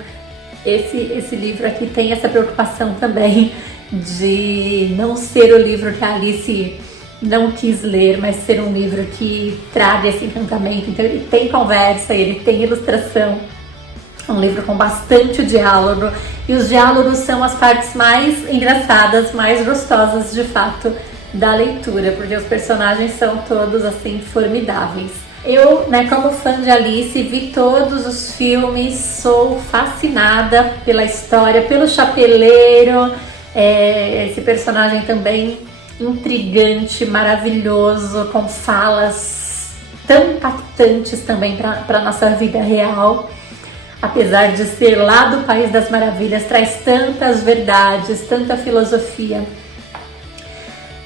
esse livro aqui tem essa preocupação também de não ser o livro que a Alice não quis ler, mas ser um livro que traga esse encantamento. Então ele tem conversa, ele tem ilustração, é um livro com bastante diálogo, e os diálogos são as partes mais engraçadas, mais gostosas de fato da leitura, porque os personagens são todos assim formidáveis. Eu, né, como fã de Alice, vi todos os filmes, sou fascinada pela história, pelo chapeleiro, esse personagem também intrigante, maravilhoso, com falas tão impactantes também para a nossa vida real. Apesar de ser lá do País das Maravilhas, traz tantas verdades, tanta filosofia.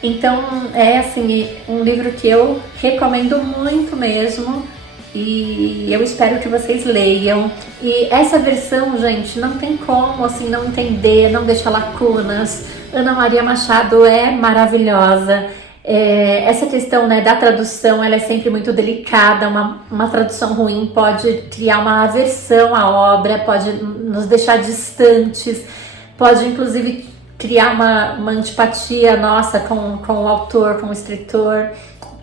Então é assim, um livro que eu recomendo muito mesmo e eu espero que vocês leiam. E essa versão, gente, não tem como assim não entender, não deixa lacunas. Ana Maria Machado é maravilhosa. Essa questão, né, da tradução, ela é sempre muito delicada. Uma tradução ruim pode criar uma aversão à obra, pode nos deixar distantes, pode inclusive criar uma antipatia nossa com o autor, com o escritor,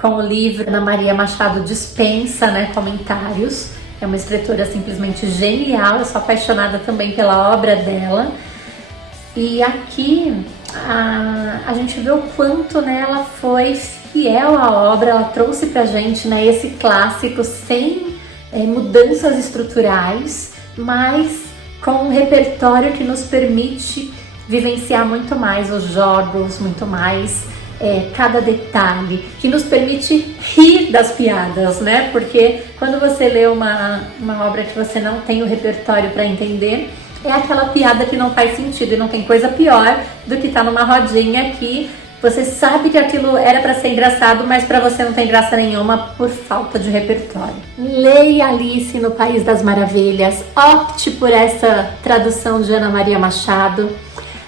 com o livro. Ana Maria Machado dispensa, né, comentários. É uma escritora simplesmente genial, eu sou apaixonada também pela obra dela. E aqui a gente vê o quanto, né, ela foi fiel à obra, ela trouxe pra gente, né, esse clássico sem mudanças estruturais, mas com um repertório que nos permite vivenciar muito mais os jogos, muito mais cada detalhe, que nos permite rir das piadas, né? Porque quando você lê uma obra que você não tem o repertório para entender, é aquela piada que não faz sentido, e não tem coisa pior do que estar numa rodinha que você sabe que aquilo era para ser engraçado, mas para você não tem graça nenhuma por falta de repertório. Leia Alice no País das Maravilhas, opte por essa tradução de Ana Maria Machado.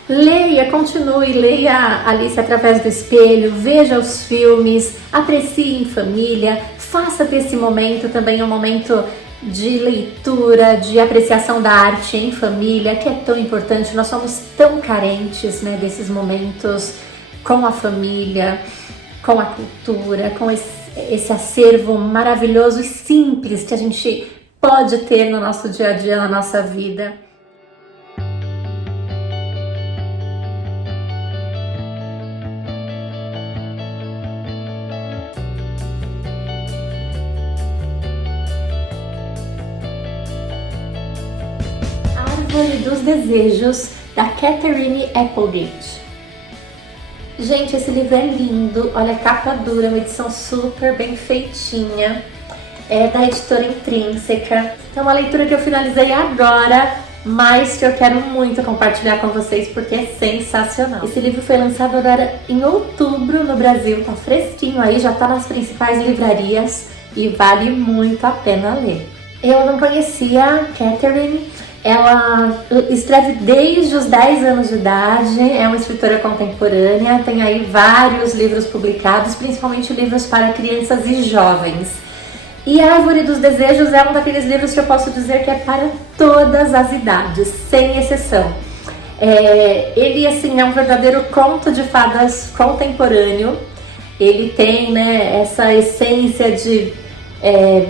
Leia, continue, leia Alice através do espelho, veja os filmes, aprecie em família, faça desse momento também um momento de leitura, de apreciação da arte em família, que é tão importante. Nós somos tão carentes, né, desses momentos com a família, com a cultura, com esse acervo maravilhoso e simples que a gente pode ter no nosso dia a dia, na nossa vida. Árvore dos Desejos, da Katherine Applegate. Gente, esse livro é lindo, olha a capa dura, uma edição super bem feitinha, é da editora Intrínseca. É uma leitura que eu finalizei agora, mas que eu quero muito compartilhar com vocês porque é sensacional. Esse livro foi lançado agora em outubro no Brasil, tá fresquinho aí, já tá nas principais livrarias e vale muito a pena ler. Eu não conhecia a Katherine. Ela escreve desde os 10 anos de idade, é uma escritora contemporânea, tem aí vários livros publicados, principalmente livros para crianças e jovens. E a Árvore dos Desejos é um daqueles livros que eu posso dizer que é para todas as idades, sem exceção. Ele, assim, é um verdadeiro conto de fadas contemporâneo. Ele tem, né, essa essência de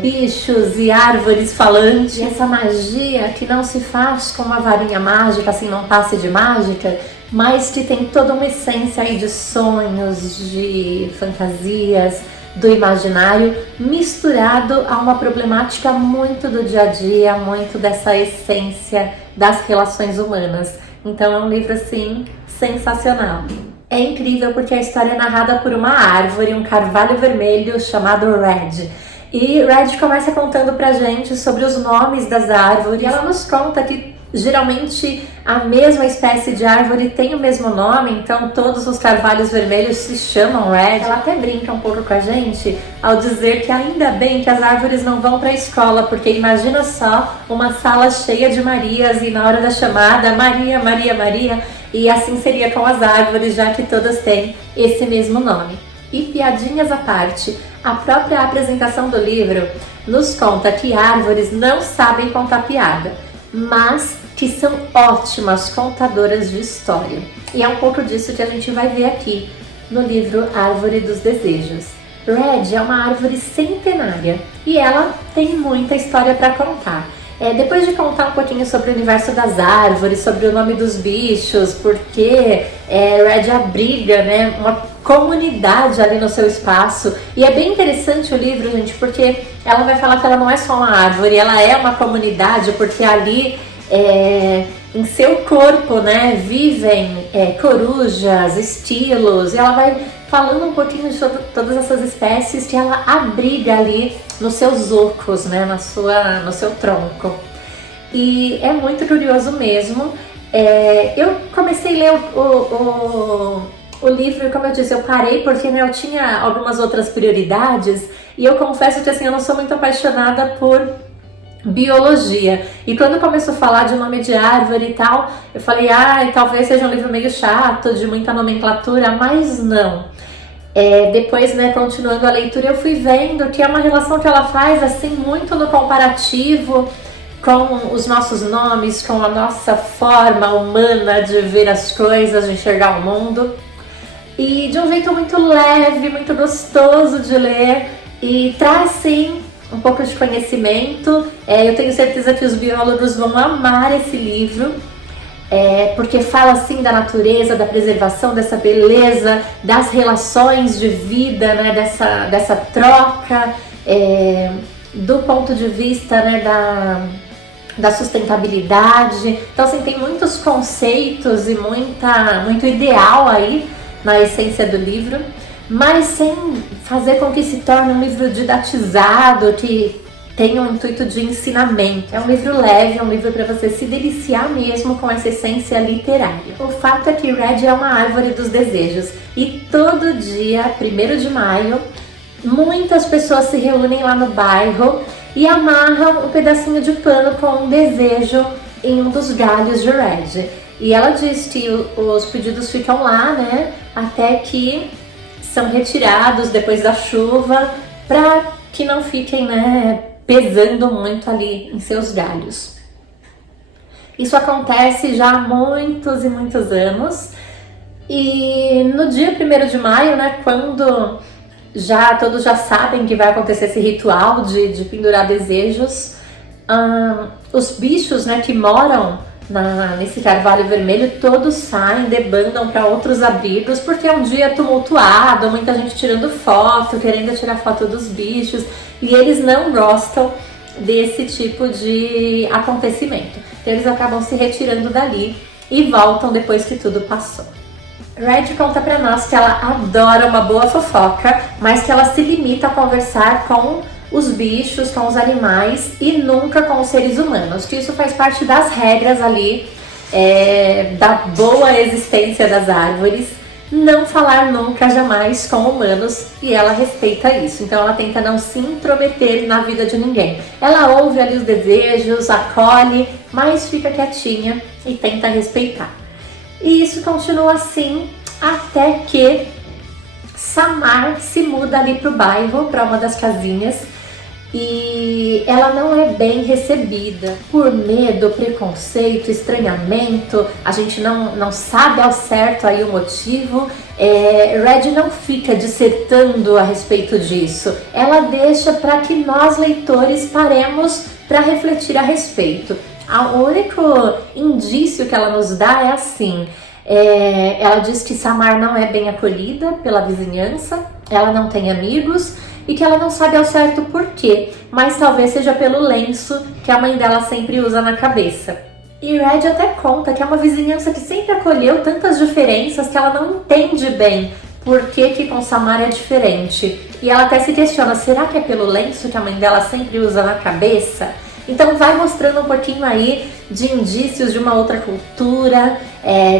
bichos e árvores falantes, e essa magia que não se faz com uma varinha mágica, assim, não passe de mágica, mas que tem toda uma essência aí de sonhos, de fantasias, do imaginário, misturado a uma problemática muito do dia a dia, muito dessa essência das relações humanas. Então é um livro, assim, sensacional. É incrível porque a história é narrada por uma árvore, um carvalho vermelho chamado Red. E Red começa contando pra gente sobre os nomes das árvores. E ela nos conta que geralmente a mesma espécie de árvore tem o mesmo nome, então todos os carvalhos vermelhos se chamam Red. Ela até brinca um pouco com a gente ao dizer que ainda bem que as árvores não vão pra escola, porque imagina só uma sala cheia de Marias e na hora da chamada, Maria, Maria, Maria, e assim seria com as árvores, já que todas têm esse mesmo nome. E piadinhas à parte, a própria apresentação do livro nos conta que árvores não sabem contar piada, mas que são ótimas contadoras de história. E é um pouco disso que a gente vai ver aqui no livro Árvore dos Desejos. Red é uma árvore centenária e ela tem muita história para contar. Depois de contar um pouquinho sobre o universo das árvores, sobre o nome dos bichos, porque Red abriga, né, uma comunidade ali no seu espaço. E é bem interessante o livro, gente, porque ela vai falar que ela não é só uma árvore, ela é uma comunidade, porque ali em seu corpo, né, vivem corujas, estilos, e ela vai falando um pouquinho de todas essas espécies que ela abriga ali nos seus ocos, né, no seu tronco. E é muito curioso mesmo. Eu comecei a ler o livro, como eu disse, eu parei porque, né, eu tinha algumas outras prioridades, e eu confesso que assim, eu não sou muito apaixonada por biologia. E quando começou a falar de nome de árvore e tal, eu falei, talvez seja um livro meio chato, de muita nomenclatura, mas não. Depois, né, continuando a leitura, eu fui vendo que é uma relação que ela faz assim muito no comparativo com os nossos nomes, com a nossa forma humana de ver as coisas, de enxergar o mundo, e de um jeito muito leve, muito gostoso de ler, e traz sim um pouco de conhecimento. Eu tenho certeza que os biólogos vão amar esse livro, porque fala assim da natureza, da preservação, dessa beleza, das relações de vida, né, dessa troca, do ponto de vista, né, da sustentabilidade. Então assim, tem muitos conceitos e muito ideal aí na essência do livro, mas sem fazer com que se torne um livro didatizado, que tenha um intuito de ensinamento. É um livro leve, é um livro para você se deliciar mesmo com essa essência literária. O fato é que Red é uma árvore dos desejos, e todo dia, 1º de maio, muitas pessoas se reúnem lá no bairro e amarram um pedacinho de pano com um desejo em um dos galhos de Red. E ela diz que os pedidos ficam lá, né, até que são retirados depois da chuva, para que não fiquem, né, pesando muito ali em seus galhos. Isso acontece já há muitos e muitos anos, e no dia 1º de maio, né, quando todos já sabem que vai acontecer esse ritual de pendurar desejos, os bichos, né, que moram nesse carvalho vermelho, todos saem, debandam para outros abrigos, porque é um dia tumultuado, muita gente tirando foto, querendo tirar foto dos bichos, e eles não gostam desse tipo de acontecimento. Então eles acabam se retirando dali e voltam depois que tudo passou. Red conta pra nós que ela adora uma boa fofoca, mas que ela se limita a conversar com os bichos, com os animais, e nunca com os seres humanos, que isso faz parte das regras ali, da boa existência das árvores, não falar nunca, jamais com humanos, e ela respeita isso. Então ela tenta não se intrometer na vida de ninguém. Ela ouve ali os desejos, acolhe, mas fica quietinha e tenta respeitar. E isso continua assim até que Samar se muda ali pro bairro, para uma das casinhas, e ela não é bem recebida por medo, preconceito, estranhamento. A gente não sabe ao certo aí o motivo. Red não fica dissertando a respeito disso, ela deixa para que nós, leitores, paremos para refletir a respeito. O único indício que ela nos dá é assim: ela diz que Samar não é bem acolhida pela vizinhança, ela não tem amigos, e que ela não sabe ao certo por quê, mas talvez seja pelo lenço que a mãe dela sempre usa na cabeça. E Red até conta que é uma vizinhança que sempre acolheu tantas diferenças que ela não entende bem por que com Samar é diferente. E ela até se questiona, será que é pelo lenço que a mãe dela sempre usa na cabeça? Então vai mostrando um pouquinho aí de indícios de uma outra cultura,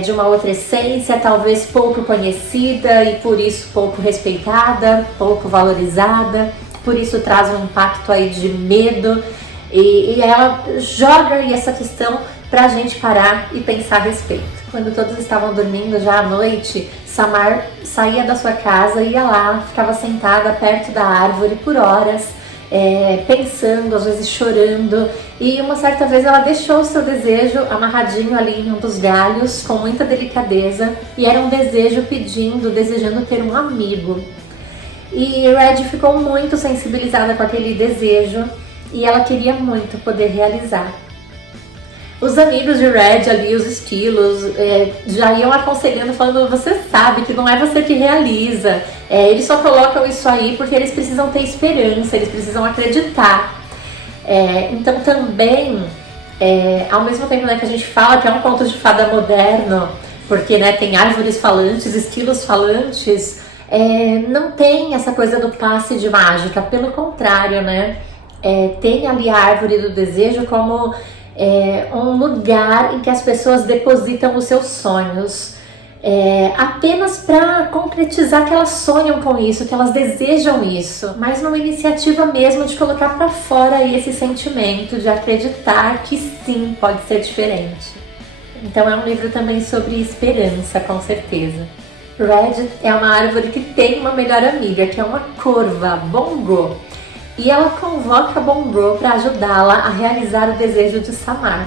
de uma outra essência, talvez pouco conhecida e por isso pouco respeitada, pouco valorizada, por isso traz um impacto aí de medo, e ela joga aí essa questão pra gente parar e pensar a respeito. Quando todos estavam dormindo já à noite, Samar saía da sua casa, ia lá, ficava sentada perto da árvore por horas, pensando, às vezes chorando, e uma certa vez ela deixou o seu desejo amarradinho ali em um dos galhos com muita delicadeza, e era um desejo desejando ter um amigo. E Red ficou muito sensibilizada com aquele desejo e ela queria muito poder realizar. Os amigos de Red ali, os esquilos, já iam aconselhando, falando, você sabe que não é você que realiza. Eles só colocam isso aí porque eles precisam ter esperança, eles precisam acreditar. Então também, ao mesmo tempo, né, que a gente fala que é um conto de fada moderno, porque, né, tem árvores falantes, esquilos falantes, não tem essa coisa do passe de mágica, pelo contrário, né? Tem ali a árvore do desejo como um lugar em que as pessoas depositam os seus sonhos, apenas para concretizar que elas sonham com isso, que elas desejam isso, mas numa iniciativa mesmo de colocar para fora aí esse sentimento de acreditar que sim, pode ser diferente. Então é um livro também sobre esperança, com certeza. Red é uma árvore que tem uma melhor amiga, que é uma corva, Bongo. E ela convoca Bongo para ajudá-la a realizar o desejo de Samar.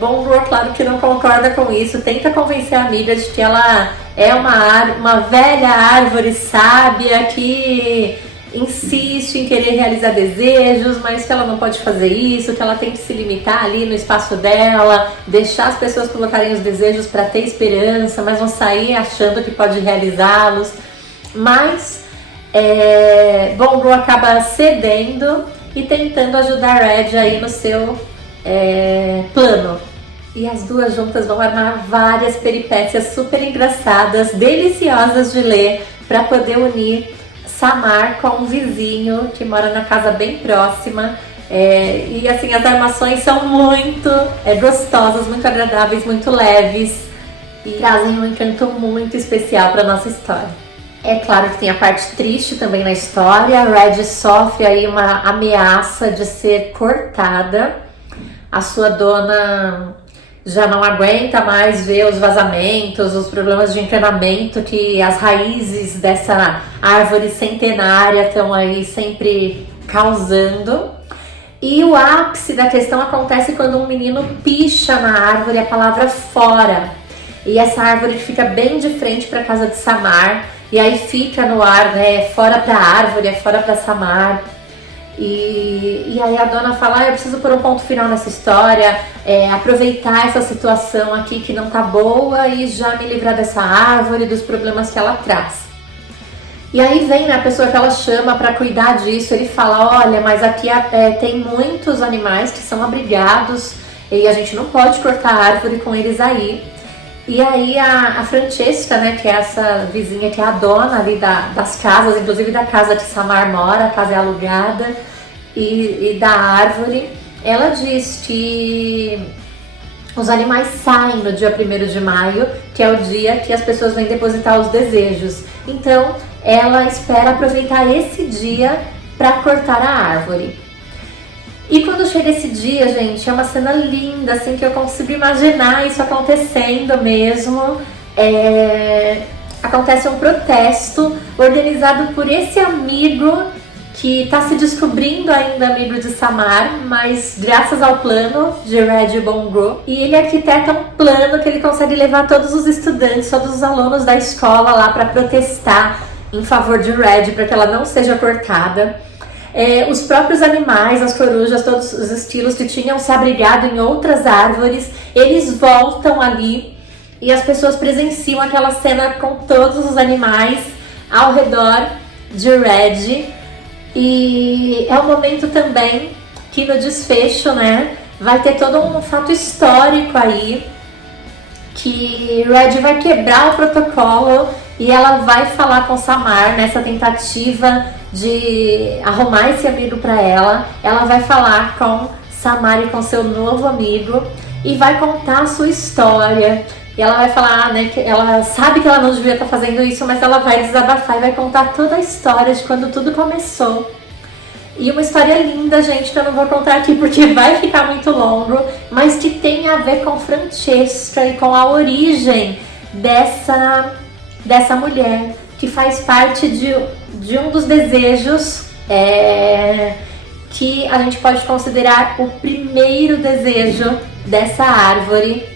Bongo, claro que não concorda com isso, tenta convencer a amiga de que ela é uma velha árvore sábia que insiste em querer realizar desejos, mas que ela não pode fazer isso, que ela tem que se limitar ali no espaço dela, deixar as pessoas colocarem os desejos para ter esperança, mas não sair achando que pode realizá-los. Mas Bongo acaba cedendo e tentando ajudar Red aí no seu plano. E as duas juntas vão armar várias peripécias super engraçadas, deliciosas de ler, para poder unir Samar com um vizinho que mora na casa bem próxima. E assim, as armações são muito gostosas, muito agradáveis, muito leves e trazem um encanto muito especial para nossa história. É claro que tem a parte triste também na história. Red sofre aí uma ameaça de ser cortada. A sua dona já não aguenta mais ver os vazamentos, os problemas de encanamento que as raízes dessa árvore centenária estão aí sempre causando. E o ápice da questão acontece quando um menino picha na árvore a palavra fora. E essa árvore fica bem de frente para a casa de Samar. E aí fica no ar, né? Fora para a árvore, fora para Samar. E aí a dona fala, eu preciso pôr um ponto final nessa história, aproveitar essa situação aqui que não tá boa e já me livrar dessa árvore, dos problemas que ela traz. E aí vem, né, a pessoa que ela chama para cuidar disso, ele fala, olha, mas aqui tem muitos animais que são abrigados e a gente não pode cortar a árvore com eles aí. E aí a Francesca, né, que é essa vizinha que é a dona ali das casas, inclusive da casa que Samar mora, a casa é alugada, e da árvore, ela diz que os animais saem no dia 1º de maio, que é o dia que as pessoas vêm depositar os desejos. Então ela espera aproveitar esse dia para cortar a árvore. E quando chega esse dia, gente, é uma cena linda, assim, que eu consigo imaginar isso acontecendo mesmo. Acontece um protesto organizado por esse amigo que está se descobrindo ainda amigo de Samar, mas graças ao plano de Red Bongo. E ele arquiteta um plano que ele consegue levar todos os estudantes, todos os alunos da escola lá para protestar em favor de Red, para que ela não seja cortada. Os próprios animais, as corujas, todos os estilos que tinham se abrigado em outras árvores, eles voltam ali e as pessoas presenciam aquela cena com todos os animais ao redor de Red. E é um momento também que no desfecho, né, vai ter todo um fato histórico aí, que Red vai quebrar o protocolo e ela vai falar com Samar nessa tentativa de arrumar esse amigo para ela. Ela vai falar com Samar e com seu novo amigo e vai contar a sua história. E ela vai falar, né, que ela sabe que ela não devia estar fazendo isso, mas ela vai desabafar e vai contar toda a história de quando tudo começou. E uma história linda, gente, que eu não vou contar aqui porque vai ficar muito longo, mas que tem a ver com Francesca e com a origem dessa mulher, que faz parte de um dos desejos que a gente pode considerar o primeiro desejo dessa árvore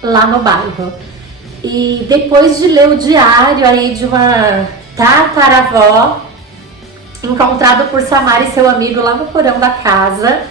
lá no bairro. E depois de ler o diário aí de uma tataravó, encontrado por Samar e seu amigo lá no porão da casa,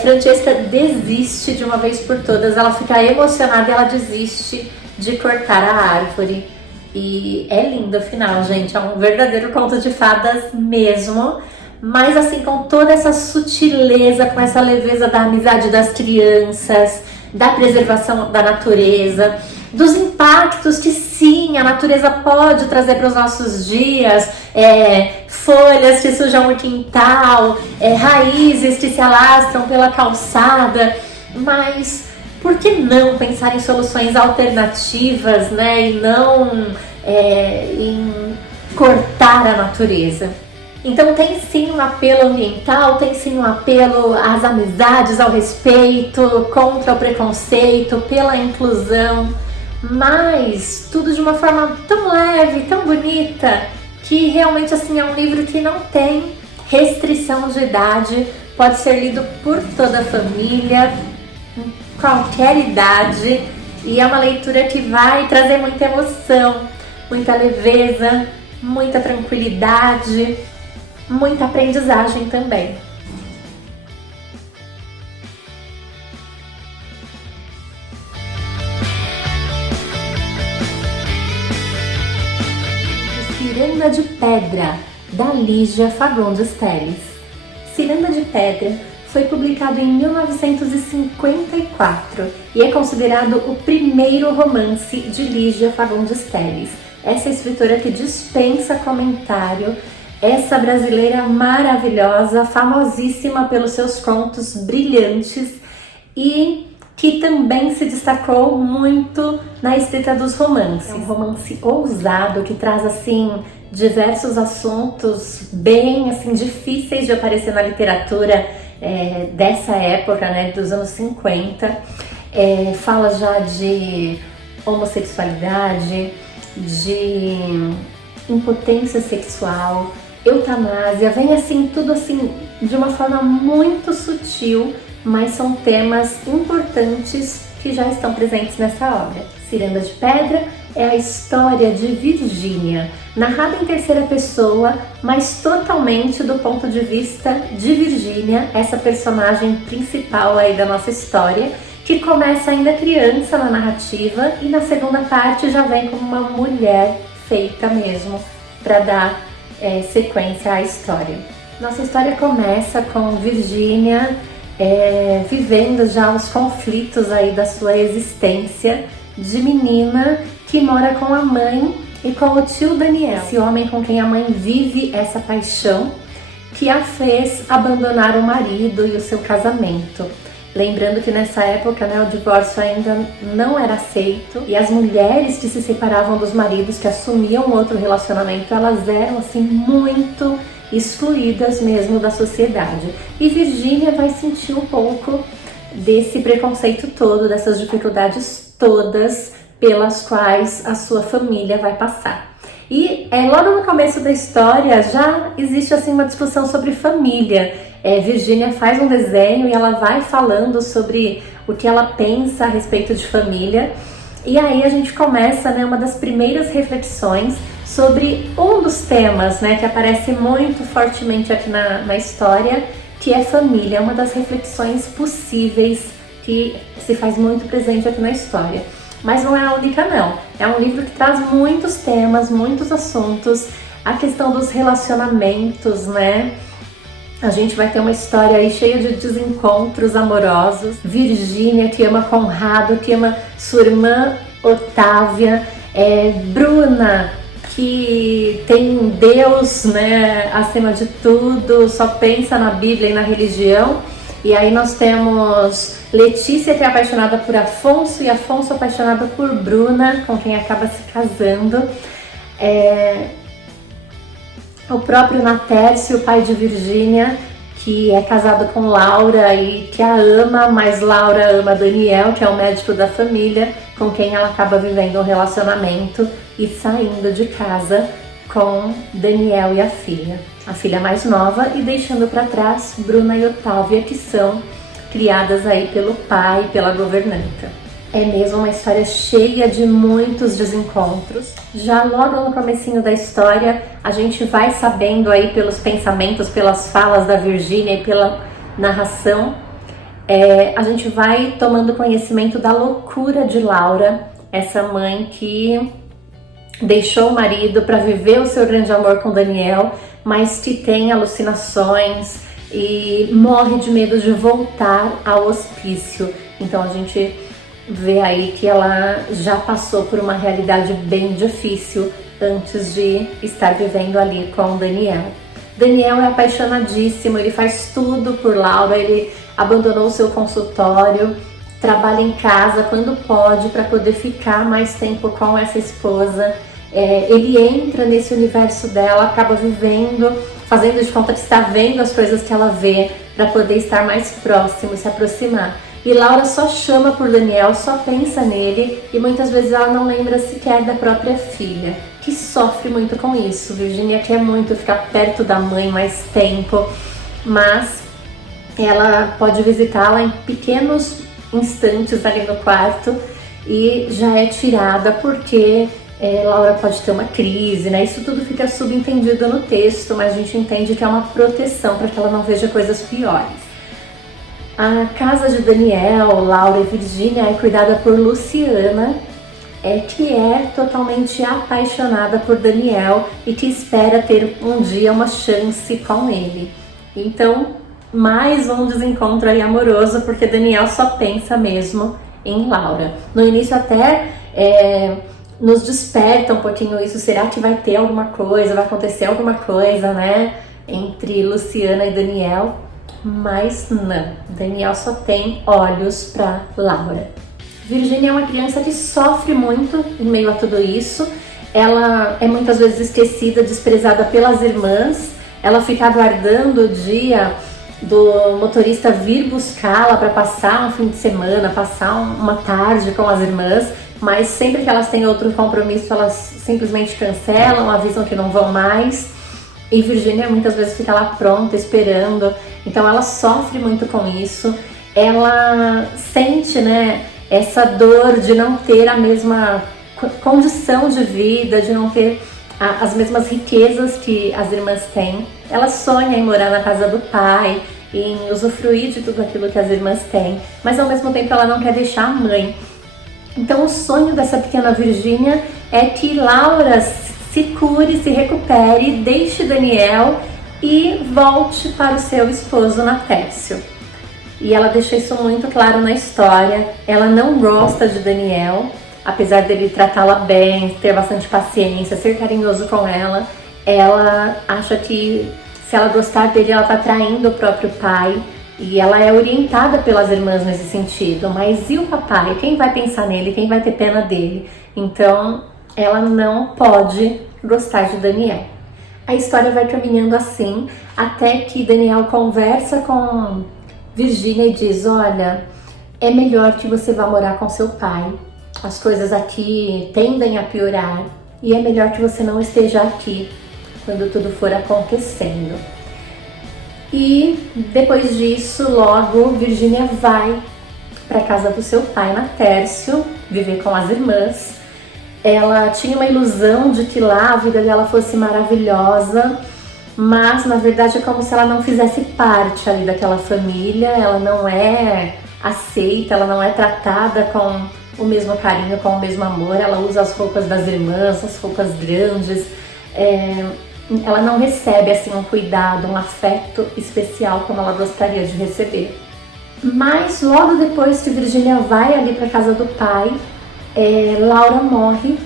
Francesca desiste de uma vez por todas, ela fica emocionada e ela desiste de cortar a árvore. E é lindo o final, gente, é um verdadeiro conto de fadas mesmo, mas assim, com toda essa sutileza, com essa leveza da amizade das crianças, da preservação da natureza, dos impactos que sim, a natureza pode trazer para os nossos dias, folhas que sujam o quintal, raízes que se alastram pela calçada, mas por que não pensar em soluções alternativas, né, e não em cortar a natureza? Então tem sim um apelo ambiental, tem sim um apelo às amizades, ao respeito, contra o preconceito, pela inclusão, mas tudo de uma forma tão leve, tão bonita, que realmente assim é um livro que não tem restrição de idade, pode ser lido por toda a família, em qualquer idade, e é uma leitura que vai trazer muita emoção, muita leveza, muita tranquilidade, muita aprendizagem também. Ciranda de Pedra, da Lígia Fagundes Telles. Ciranda de Pedra foi publicado em 1954 e é considerado o primeiro romance de Lígia Fagundes Telles. Essa escritora que dispensa comentário, essa brasileira maravilhosa, famosíssima pelos seus contos brilhantes e que também se destacou muito na escrita dos romances. É um romance ousado que traz assim diversos assuntos bem assim difíceis de aparecer na literatura dessa época, né, dos anos 50. Fala já de homossexualidade, de impotência sexual, eutanásia, vem assim tudo assim de uma forma muito sutil, mas são temas importantes que já estão presentes nessa obra. Ciranda de Pedra é a história de Virgínia, narrada em terceira pessoa, mas totalmente do ponto de vista de Virgínia, essa personagem principal aí da nossa história, que começa ainda criança na narrativa e na segunda parte já vem como uma mulher feita mesmo para dar sequência à história. Nossa história começa com Virgínia vivendo já os conflitos aí da sua existência de menina que mora com a mãe e com o tio Daniel, esse homem com quem a mãe vive essa paixão que a fez abandonar o marido e o seu casamento. Lembrando que nessa época, né, o divórcio ainda não era aceito e as mulheres que se separavam dos maridos, que assumiam outro relacionamento, elas eram assim muito excluídas mesmo da sociedade. E Virgínia vai sentir um pouco desse preconceito todo, dessas dificuldades todas pelas quais a sua família vai passar. E logo no começo da história já existe assim uma discussão sobre família. Virgínia faz um desenho e ela vai falando sobre o que ela pensa a respeito de família. E aí a gente começa, né, uma das primeiras reflexões sobre um dos temas, né, que aparece muito fortemente aqui na história, que é família, uma das reflexões possíveis que se faz muito presente aqui na história. Mas não é a única não, é um livro que traz muitos temas, muitos assuntos, a questão dos relacionamentos, né? A gente vai ter uma história aí cheia de desencontros amorosos. Virgínia que ama Conrado, que ama sua irmã Otávia, Bruna que tem Deus, né, acima de tudo, só pensa na Bíblia e na religião. E aí nós temos Letícia, que é apaixonada por Afonso, e Afonso apaixonado por Bruna, com quem acaba se casando. O próprio Natércio, o pai de Virgínia, que é casado com Laura e que a ama, mas Laura ama Daniel, que é o médico da família, com quem ela acaba vivendo um relacionamento e saindo de casa com Daniel e a filha mais nova, e deixando para trás Bruna e Otávia, que são criadas aí pelo pai, pela governanta. É mesmo uma história cheia de muitos desencontros. Já logo no comecinho da história, a gente vai sabendo aí pelos pensamentos, pelas falas da Virgínia e pela narração, a gente vai tomando conhecimento da loucura de Laura, essa mãe que deixou o marido para viver o seu grande amor com Daniel, mas que tem alucinações e morre de medo de voltar ao hospício. Então a gente vê aí que ela já passou por uma realidade bem difícil antes de estar vivendo ali com Daniel. Daniel é apaixonadíssimo, ele faz tudo por Laura, ele abandonou o seu consultório, trabalha em casa quando pode para poder ficar mais tempo com essa esposa. Ele entra nesse universo dela, acaba vivendo, fazendo de conta que está vendo as coisas que ela vê para poder estar mais próximo, se aproximar. E Laura só chama por Daniel, só pensa nele e muitas vezes ela não lembra sequer da própria filha, que sofre muito com isso. Virginia quer muito ficar perto da mãe mais tempo, mas ela pode visitá-la em pequenos instantes ali no quarto e já é tirada porque Laura pode ter uma crise, né? Isso tudo fica subentendido no texto, mas a gente entende que é uma proteção para que ela não veja coisas piores. A casa de Daniel, Laura e Virginia é cuidada por Luciana, que é totalmente apaixonada por Daniel e que espera ter um dia uma chance com ele. Então, mais um desencontro aí amoroso, porque Daniel só pensa mesmo em Laura. No início até nos desperta um pouquinho isso, será que vai ter alguma coisa, vai acontecer alguma coisa, né, entre Luciana e Daniel? Mas não, Daniel só tem olhos para Laura. Virginia é uma criança que sofre muito em meio a tudo isso. Ela é muitas vezes esquecida, desprezada pelas irmãs. Ela fica aguardando o dia do motorista vir buscá-la para passar um fim de semana, passar uma tarde com as irmãs, mas sempre que elas têm outro compromisso, elas simplesmente cancelam, avisam que não vão mais. E Virginia muitas vezes fica lá pronta, esperando. Então ela sofre muito com isso. Ela sente, né, essa dor de não ter a mesma condição de vida, de não ter as mesmas riquezas que as irmãs têm. Ela sonha em morar na casa do pai, em usufruir de tudo aquilo que as irmãs têm, mas ao mesmo tempo ela não quer deixar a mãe. Então o sonho dessa pequena Virginia é que Laura se cure, se recupere, deixe Daniel e volte para o seu esposo Natércio. E ela deixa isso muito claro na história. Ela não gosta de Daniel, apesar dele tratá-la bem, ter bastante paciência, ser carinhoso com ela. Ela acha que se ela gostar dele, ela está traindo o próprio pai. E ela é orientada pelas irmãs nesse sentido. Mas e o papai? Quem vai pensar nele? Quem vai ter pena dele? Então ela não pode gostar de Daniel. A história vai caminhando assim, até que Daniel conversa com Virginia e diz: olha, é melhor que você vá morar com seu pai. As coisas aqui tendem a piorar e é melhor que você não esteja aqui quando tudo for acontecendo. E depois disso, logo, Virginia vai para a casa do seu pai, Natércio, viver com as irmãs. Ela tinha uma ilusão de que lá a vida dela fosse maravilhosa, mas na verdade é como se ela não fizesse parte ali daquela família. Ela não é aceita, ela não é tratada com o mesmo carinho, com o mesmo amor. Ela usa as roupas das irmãs, as roupas grandes. Ela não recebe assim um cuidado, um afeto especial como ela gostaria de receber. Mas logo depois que Virginia vai ali para a casa do pai, Laura morre.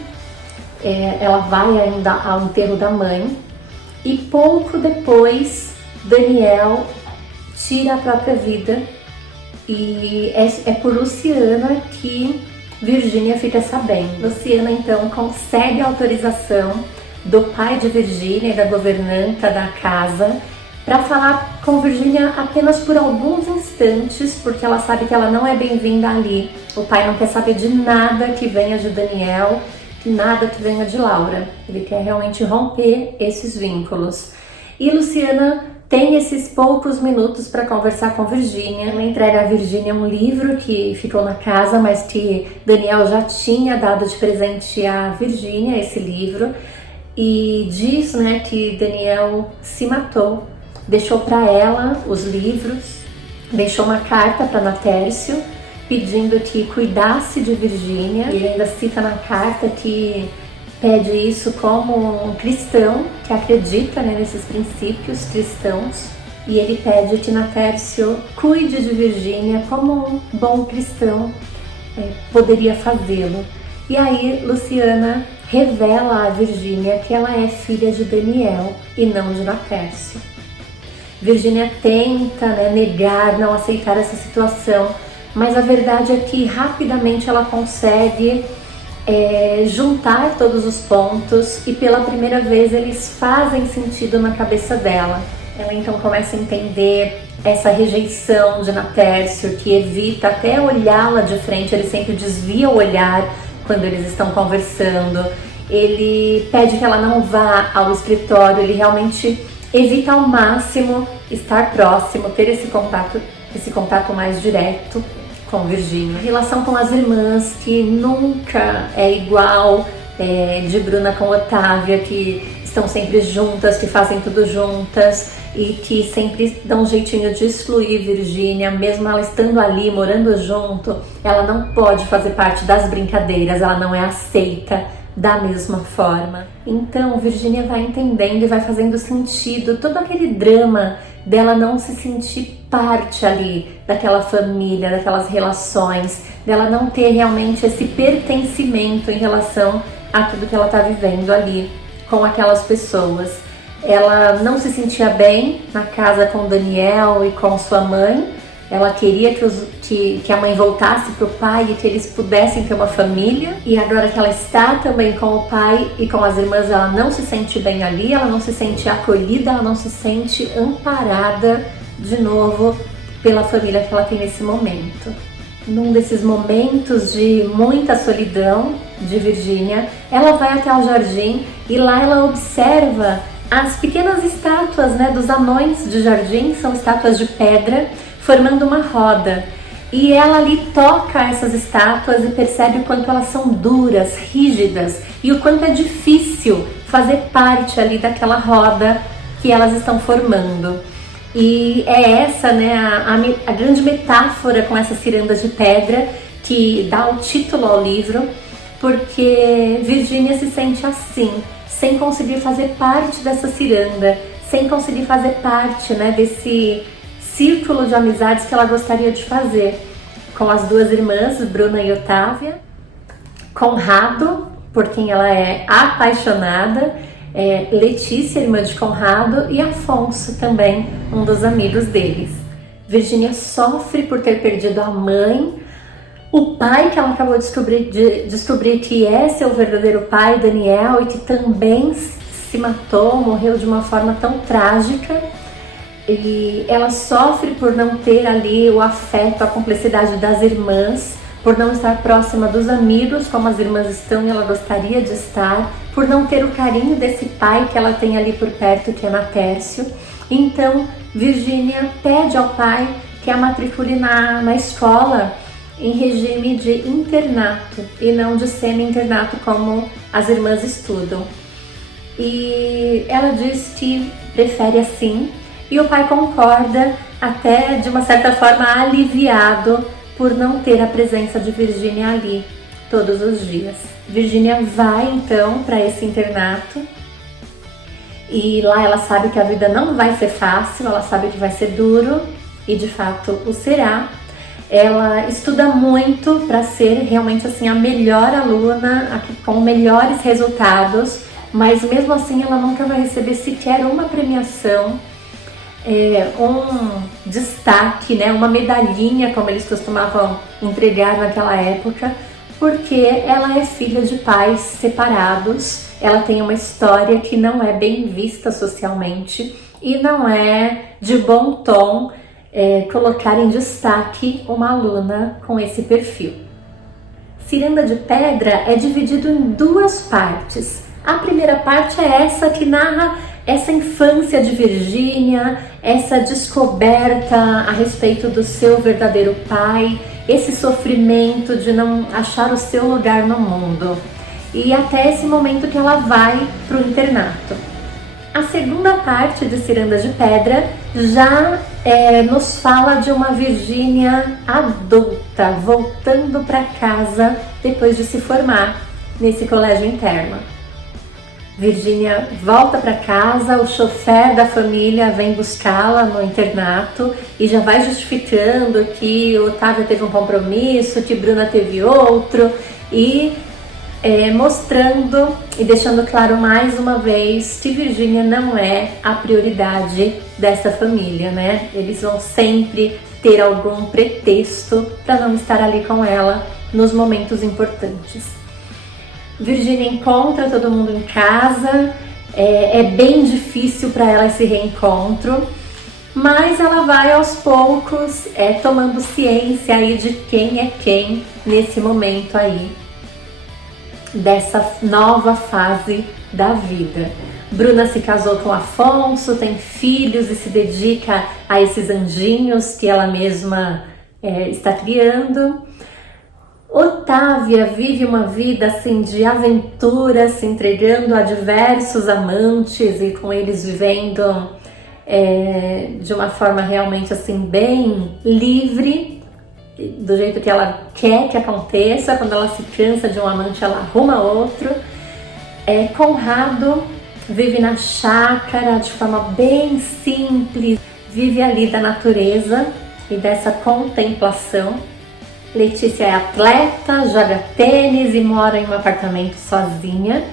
Ela vai ainda ao enterro da mãe e pouco depois Daniel tira a própria vida, e é por Luciana que Virginia fica sabendo. Luciana então consegue a autorização do pai de Virginia e da governanta da casa para falar com Virginia apenas por alguns instantes, porque ela sabe que ela não é bem-vinda ali. O pai não quer saber de nada que venha de Daniel, nada que venha de Laura. Ele quer realmente romper esses vínculos. E Luciana tem esses poucos minutos para conversar com Virginia. Ela entrega a Virginia um livro que ficou na casa, mas que Daniel já tinha dado de presente a Virginia, esse livro. E diz, né, que Daniel se matou, deixou para ela os livros deixou uma carta para Natércio pedindo que cuidasse de Virgínia. E ele ainda cita na carta que pede isso como um cristão que acredita, né, nesses princípios cristãos. E ele pede que Natércio cuide de Virgínia como um bom cristão poderia fazê-lo. E aí Luciana revela a Virgínia que ela é filha de Daniel e não de Natércio. Virgínia tenta, né, negar, não aceitar essa situação, mas a verdade é que rapidamente ela consegue juntar todos os pontos e pela primeira vez eles fazem sentido na cabeça dela. Ela então começa a entender essa rejeição de Natércio, que evita até olhá-la de frente, ele sempre desvia o olhar quando eles estão conversando. Ele pede que ela não vá ao escritório, ele realmente evita ao máximo estar próximo, ter esse contato mais direto com Virgínia. A relação com as irmãs, que nunca é igual, de Bruna com Otávia, que estão sempre juntas, que fazem tudo juntas e que sempre dão um jeitinho de excluir Virgínia, mesmo ela estando ali, morando junto, ela não pode fazer parte das brincadeiras, ela não é aceita da mesma forma. Então Virgínia vai entendendo e vai fazendo sentido todo aquele drama dela não se sentir parte ali daquela família, daquelas relações, dela não ter realmente esse pertencimento em relação a tudo que ela está vivendo ali com aquelas pessoas. Ela não se sentia bem na casa com Daniel e com sua mãe. Ela queria que a mãe voltasse para o pai e que eles pudessem ter uma família. E agora que ela está também com o pai e com as irmãs, ela não se sente bem ali, ela não se sente acolhida, ela não se sente amparada de novo pela família que ela tem nesse momento. Num desses momentos de muita solidão de Virgínia, ela vai até o jardim e lá ela observa as pequenas estátuas, né, dos anões de jardim, são estátuas de pedra, formando uma roda. E ela ali toca essas estátuas e percebe o quanto elas são duras, rígidas, e o quanto é difícil fazer parte ali daquela roda que elas estão formando. E é essa, né, a grande metáfora com essas cirandas de pedra que dá o título ao livro, porque Virgínia se sente assim, sem conseguir fazer parte dessa ciranda, sem conseguir fazer parte, né, desse círculo de amizades que ela gostaria de fazer com as duas irmãs, Bruna e Otávia, Conrado, por quem ela é apaixonada, Letícia, irmã de Conrado, e Afonso também, um dos amigos deles. Virgínia sofre por ter perdido a mãe, o pai que ela acabou de descobrir que é seu verdadeiro pai, Daniel, e que também se matou, morreu de uma forma tão trágica. E ela sofre por não ter ali o afeto, a cumplicidade das irmãs, por não estar próxima dos amigos como as irmãs estão e ela gostaria de estar, por não ter o carinho desse pai que ela tem ali por perto, que é Natércio. Então Virgínia pede ao pai que a matricule na escola em regime de internato e não de semi-internato como as irmãs estudam. E ela diz que prefere assim, e o pai concorda, até de uma certa forma aliviado por não ter a presença de Virgínia ali todos os dias. Virgínia vai então para esse internato e lá ela sabe que a vida não vai ser fácil, ela sabe que vai ser duro e de fato o será. Ela estuda muito para ser realmente assim a melhor aluna, com melhores resultados, mas mesmo assim ela nunca vai receber sequer uma premiação, um destaque, né, uma medalhinha, como eles costumavam entregar naquela época, porque ela é filha de pais separados, ela tem uma história que não é bem vista socialmente e não é de bom tom colocar em destaque uma aluna com esse perfil. Ciranda de Pedra é dividido em duas partes. A primeira parte é essa que narra essa infância de Virgínia, essa descoberta a respeito do seu verdadeiro pai, esse sofrimento de não achar o seu lugar no mundo e até esse momento que ela vai para o internato. A segunda parte de Cirandas de Pedra já nos fala de uma Virgínia adulta, voltando para casa depois de se formar nesse colégio interno. Virgínia volta para casa, o chofer da família vem buscá-la no internato e já vai justificando que Otávia teve um compromisso, que Bruna teve outro, e mostrando e deixando claro mais uma vez que Virgínia não é a prioridade dessa família, né? Eles vão sempre ter algum pretexto para não estar ali com ela nos momentos importantes. Virgínia encontra todo mundo em casa, é bem difícil para ela esse reencontro, mas ela vai aos poucos tomando ciência aí de quem é quem nesse momento aí, dessa nova fase da vida. Bruna se casou com Afonso, tem filhos e se dedica a esses anjinhos que ela mesma está criando. Otávia vive uma vida assim de aventura, se entregando a diversos amantes e com eles vivendo de uma forma realmente assim bem livre, do jeito que ela quer que aconteça. Quando ela se cansa de um amante, ela arruma outro. Conrado vive na chácara de forma bem simples, vive ali da natureza e dessa contemplação. Letícia é atleta, joga tênis e mora em um apartamento sozinha.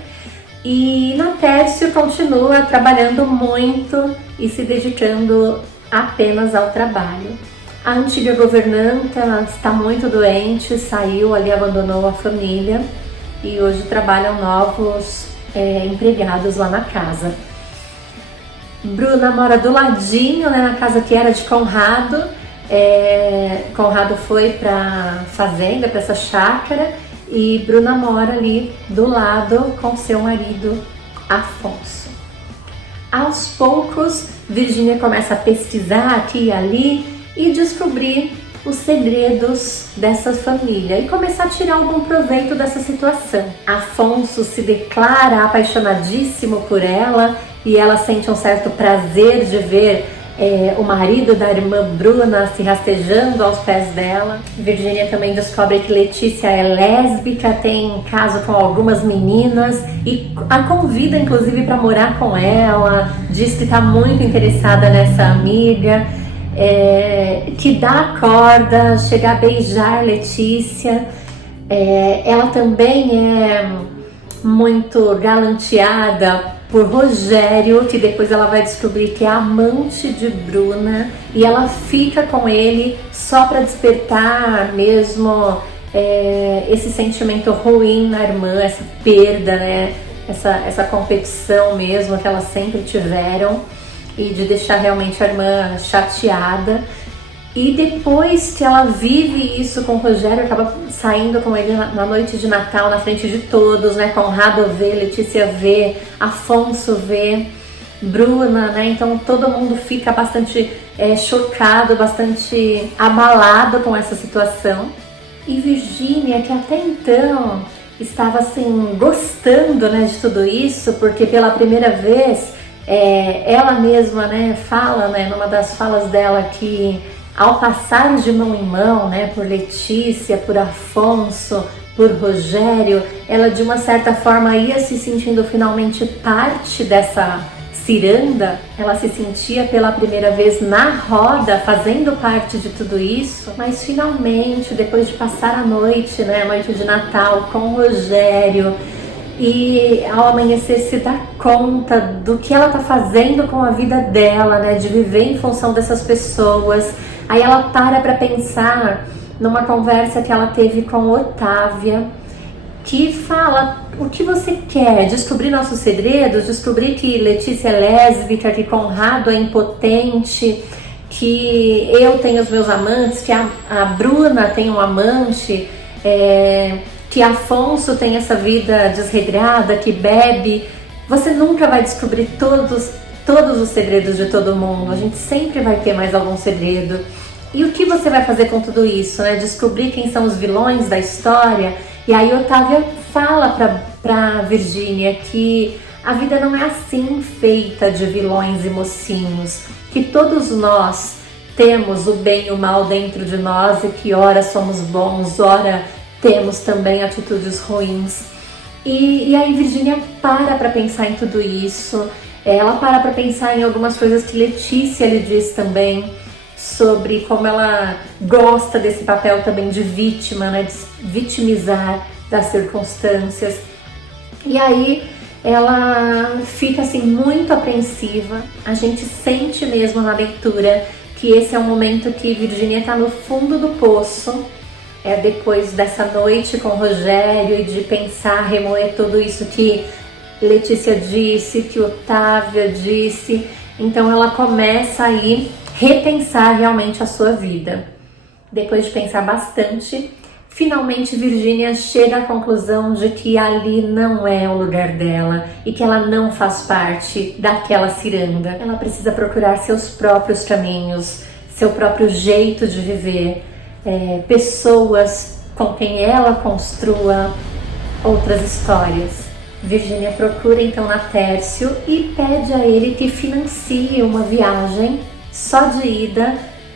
E Natércio continua trabalhando muito e se dedicando apenas ao trabalho. A antiga governanta está muito doente, saiu ali, abandonou a família e hoje trabalham novos empregados lá na casa. Bruna mora do ladinho, né, na casa que era de Conrado. Conrado foi para fazenda, para essa chácara, e Bruna mora ali do lado com seu marido Afonso. Aos poucos, Virgínia começa a pesquisar aqui e ali e descobrir os segredos dessa família e começar a tirar algum proveito dessa situação. Afonso se declara apaixonadíssimo por ela e ela sente um certo prazer de ver o marido da irmã Bruna se rastejando aos pés dela. Virgínia também descobre que Letícia é lésbica, tem caso com algumas meninas e a convida inclusive para morar com ela, diz que está muito interessada nessa amiga, que dá a corda, chega a beijar Letícia. Ela também é muito galanteada por Rogério, que depois ela vai descobrir que é amante de Bruna, e ela fica com ele só para despertar mesmo esse sentimento ruim na irmã, essa perda, né? Essa competição mesmo que elas sempre tiveram, e de deixar realmente a irmã chateada. E depois que ela vive isso com o Rogério, acaba saindo com ele na noite de Natal, na frente de todos, né? Conrado vê, Letícia vê, Afonso vê, Bruna, né? Então todo mundo fica bastante chocado, bastante abalado com essa situação. E Virgínia, que até então estava assim gostando, né, de tudo isso, porque pela primeira vez ela mesma, né, fala, né, numa das falas dela que ao passar de mão em mão, né, por Letícia, por Afonso, por Rogério, ela de uma certa forma ia se sentindo finalmente parte dessa ciranda. Ela se sentia pela primeira vez na roda, fazendo parte de tudo isso, mas finalmente, depois de passar a noite, né, a noite de Natal com o Rogério, e ao amanhecer se dá conta do que ela tá fazendo com a vida dela, né, de viver em função dessas pessoas. Aí ela para pensar numa conversa que ela teve com Otávia, que fala: o que você quer? Descobrir nossos segredos? Descobrir que Letícia é lésbica, que Conrado é impotente, que eu tenho os meus amantes, que a Bruna tem um amante, que Afonso tem essa vida desregrada, que bebe. Você nunca vai descobrir todos os segredos de todo mundo. A gente sempre vai ter mais algum segredo. E o que você vai fazer com tudo isso, né? Descobrir quem são os vilões da história. E aí Otávia fala pra Virgínia que a vida não é assim feita de vilões e mocinhos, que todos nós temos o bem e o mal dentro de nós e que ora somos bons, ora temos também atitudes ruins. E aí Virginia para pensar em tudo isso, ela para pensar em algumas coisas que Letícia lhe diz também, sobre como ela gosta desse papel também de vítima, né, de vitimizar das circunstâncias. E aí ela fica assim muito apreensiva. A gente sente mesmo na leitura que esse é um momento que Virginia está no fundo do poço, depois dessa noite com Rogério e de pensar, remoer tudo isso que Letícia disse, que Otávia disse. Então ela começa aí repensar realmente a sua vida. Depois de pensar bastante, finalmente Virginia chega à conclusão de que ali não é o lugar dela e que ela não faz parte daquela ciranda. Ela precisa procurar seus próprios caminhos, seu próprio jeito de viver, pessoas com quem ela construa outras histórias. Virginia procura então Natércio e pede a ele que financie uma viagem só de ida,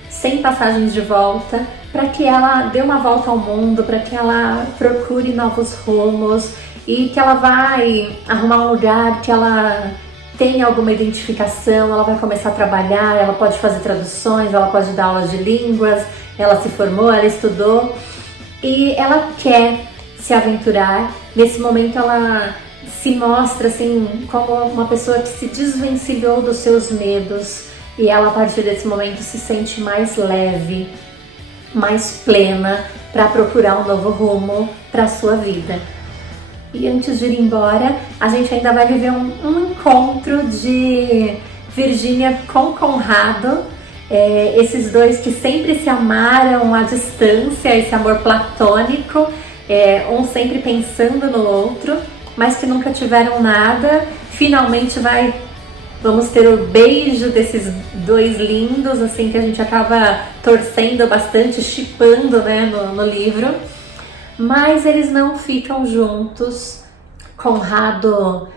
sem passagens de volta, para que ela dê uma volta ao mundo, para que ela procure novos rumos e que ela vai arrumar um lugar que ela tenha alguma identificação, ela vai começar a trabalhar, ela pode fazer traduções, ela pode dar aulas de línguas, ela se formou, ela estudou e ela quer se aventurar. Nesse momento ela se mostra assim como uma pessoa que se desvencilhou dos seus medos e ela a partir desse momento se sente mais leve, mais plena para procurar um novo rumo para a sua vida. E antes de ir embora, a gente ainda vai viver um encontro de Virginia com Conrado, esses dois que sempre se amaram à distância, esse amor platônico, um sempre pensando no outro, mas que nunca tiveram nada. Finalmente vamos ter o beijo desses dois lindos, assim, que a gente acaba torcendo bastante, shippando, né, no livro. Mas eles não ficam juntos. Conrado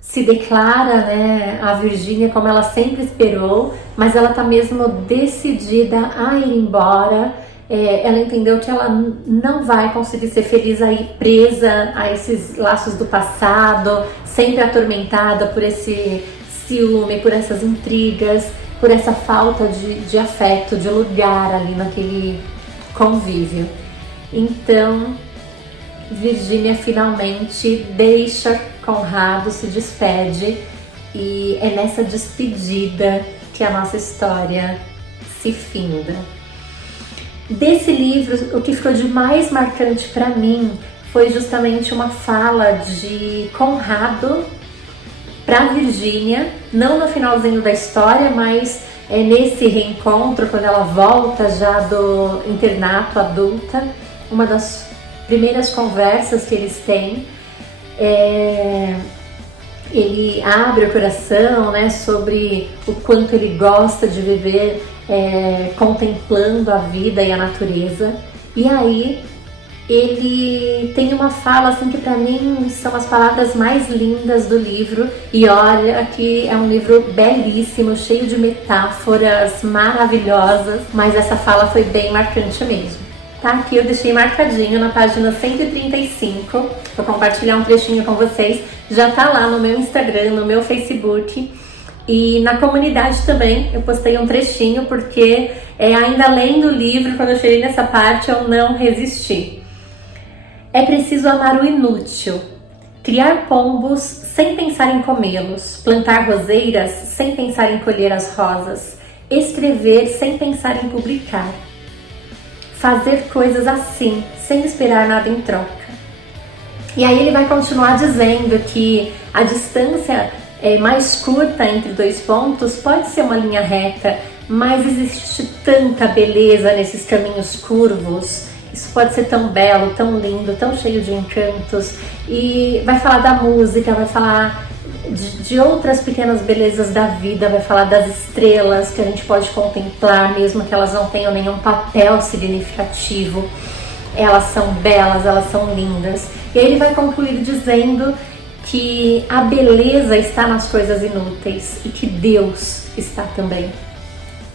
se declara, né, a Virginia como ela sempre esperou, mas ela tá mesmo decidida a ir embora. Ela entendeu que ela não vai conseguir ser feliz aí presa a esses laços do passado, sempre atormentada por esse ciúme, por essas intrigas, por essa falta de afeto, de lugar ali naquele convívio. Então, Virginia finalmente deixa Conrado, se despede e é nessa despedida que a nossa história se finda. Desse livro, o que ficou de mais marcante para mim foi justamente uma fala de Conrado para Virginia, não no finalzinho da história, mas nesse reencontro, quando ela volta já do internato adulta, uma das primeiras conversas que eles têm, ele abre o coração, né, sobre o quanto ele gosta de viver contemplando a vida e a natureza. E aí ele tem uma fala assim que para mim são as palavras mais lindas do livro, e olha que é um livro belíssimo, cheio de metáforas maravilhosas, mas essa fala foi bem marcante mesmo. Tá aqui, eu deixei marcadinho na página 135, vou compartilhar um trechinho com vocês, já tá lá no meu Instagram, no meu Facebook e na comunidade também, eu postei um trechinho porque ainda lendo o livro, quando eu cheguei nessa parte eu não resisti. É preciso amar o inútil, criar pombos sem pensar em comê-los, plantar roseiras sem pensar em colher as rosas, escrever sem pensar em publicar, fazer coisas assim, sem esperar nada em troca. E aí ele vai continuar dizendo que a distância mais curta entre dois pontos pode ser uma linha reta, mas existe tanta beleza nesses caminhos curvos. Isso pode ser tão belo, tão lindo, tão cheio de encantos. E vai falar da música, vai falar de outras pequenas belezas da vida, vai falar das estrelas que a gente pode contemplar, mesmo que elas não tenham nenhum papel significativo. Elas são belas, elas são lindas. E aí ele vai concluir dizendo que a beleza está nas coisas inúteis e que Deus está também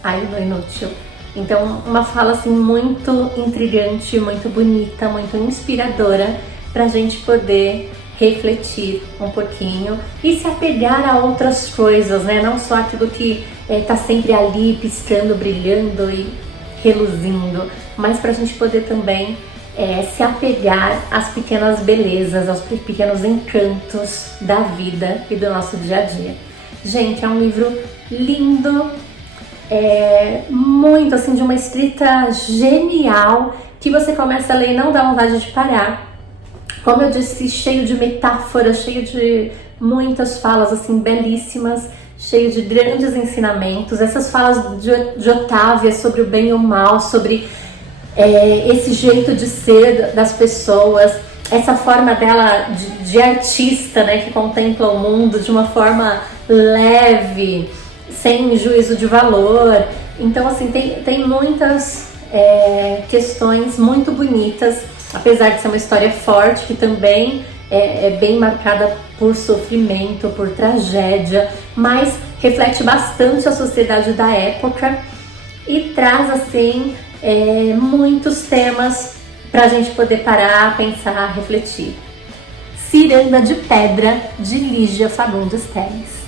aí no inútil. Então, uma fala assim muito intrigante, muito bonita, muito inspiradora para a gente poder refletir um pouquinho e se apegar a outras coisas, né? Não só aquilo que tá sempre ali piscando, brilhando e reluzindo, mas para a gente poder também se apegar às pequenas belezas, aos pequenos encantos da vida e do nosso dia a dia. Gente, é um livro lindo, muito assim, de uma escrita genial, que você começa a ler e não dá vontade de parar. Como eu disse, cheio de metáforas, cheio de muitas falas assim belíssimas, cheio de grandes ensinamentos. Essas falas de Otávia sobre o bem e o mal, sobre esse jeito de ser das pessoas, essa forma dela de artista, né, que contempla o mundo de uma forma leve, sem juízo de valor. Então, assim, tem muitas questões muito bonitas, apesar de ser uma história forte, que também é bem marcada por sofrimento, por tragédia, mas reflete bastante a sociedade da época e traz, assim, muitos temas para a gente poder parar, pensar, refletir. Ciranda de Pedra, de Lígia Fagundes Telles.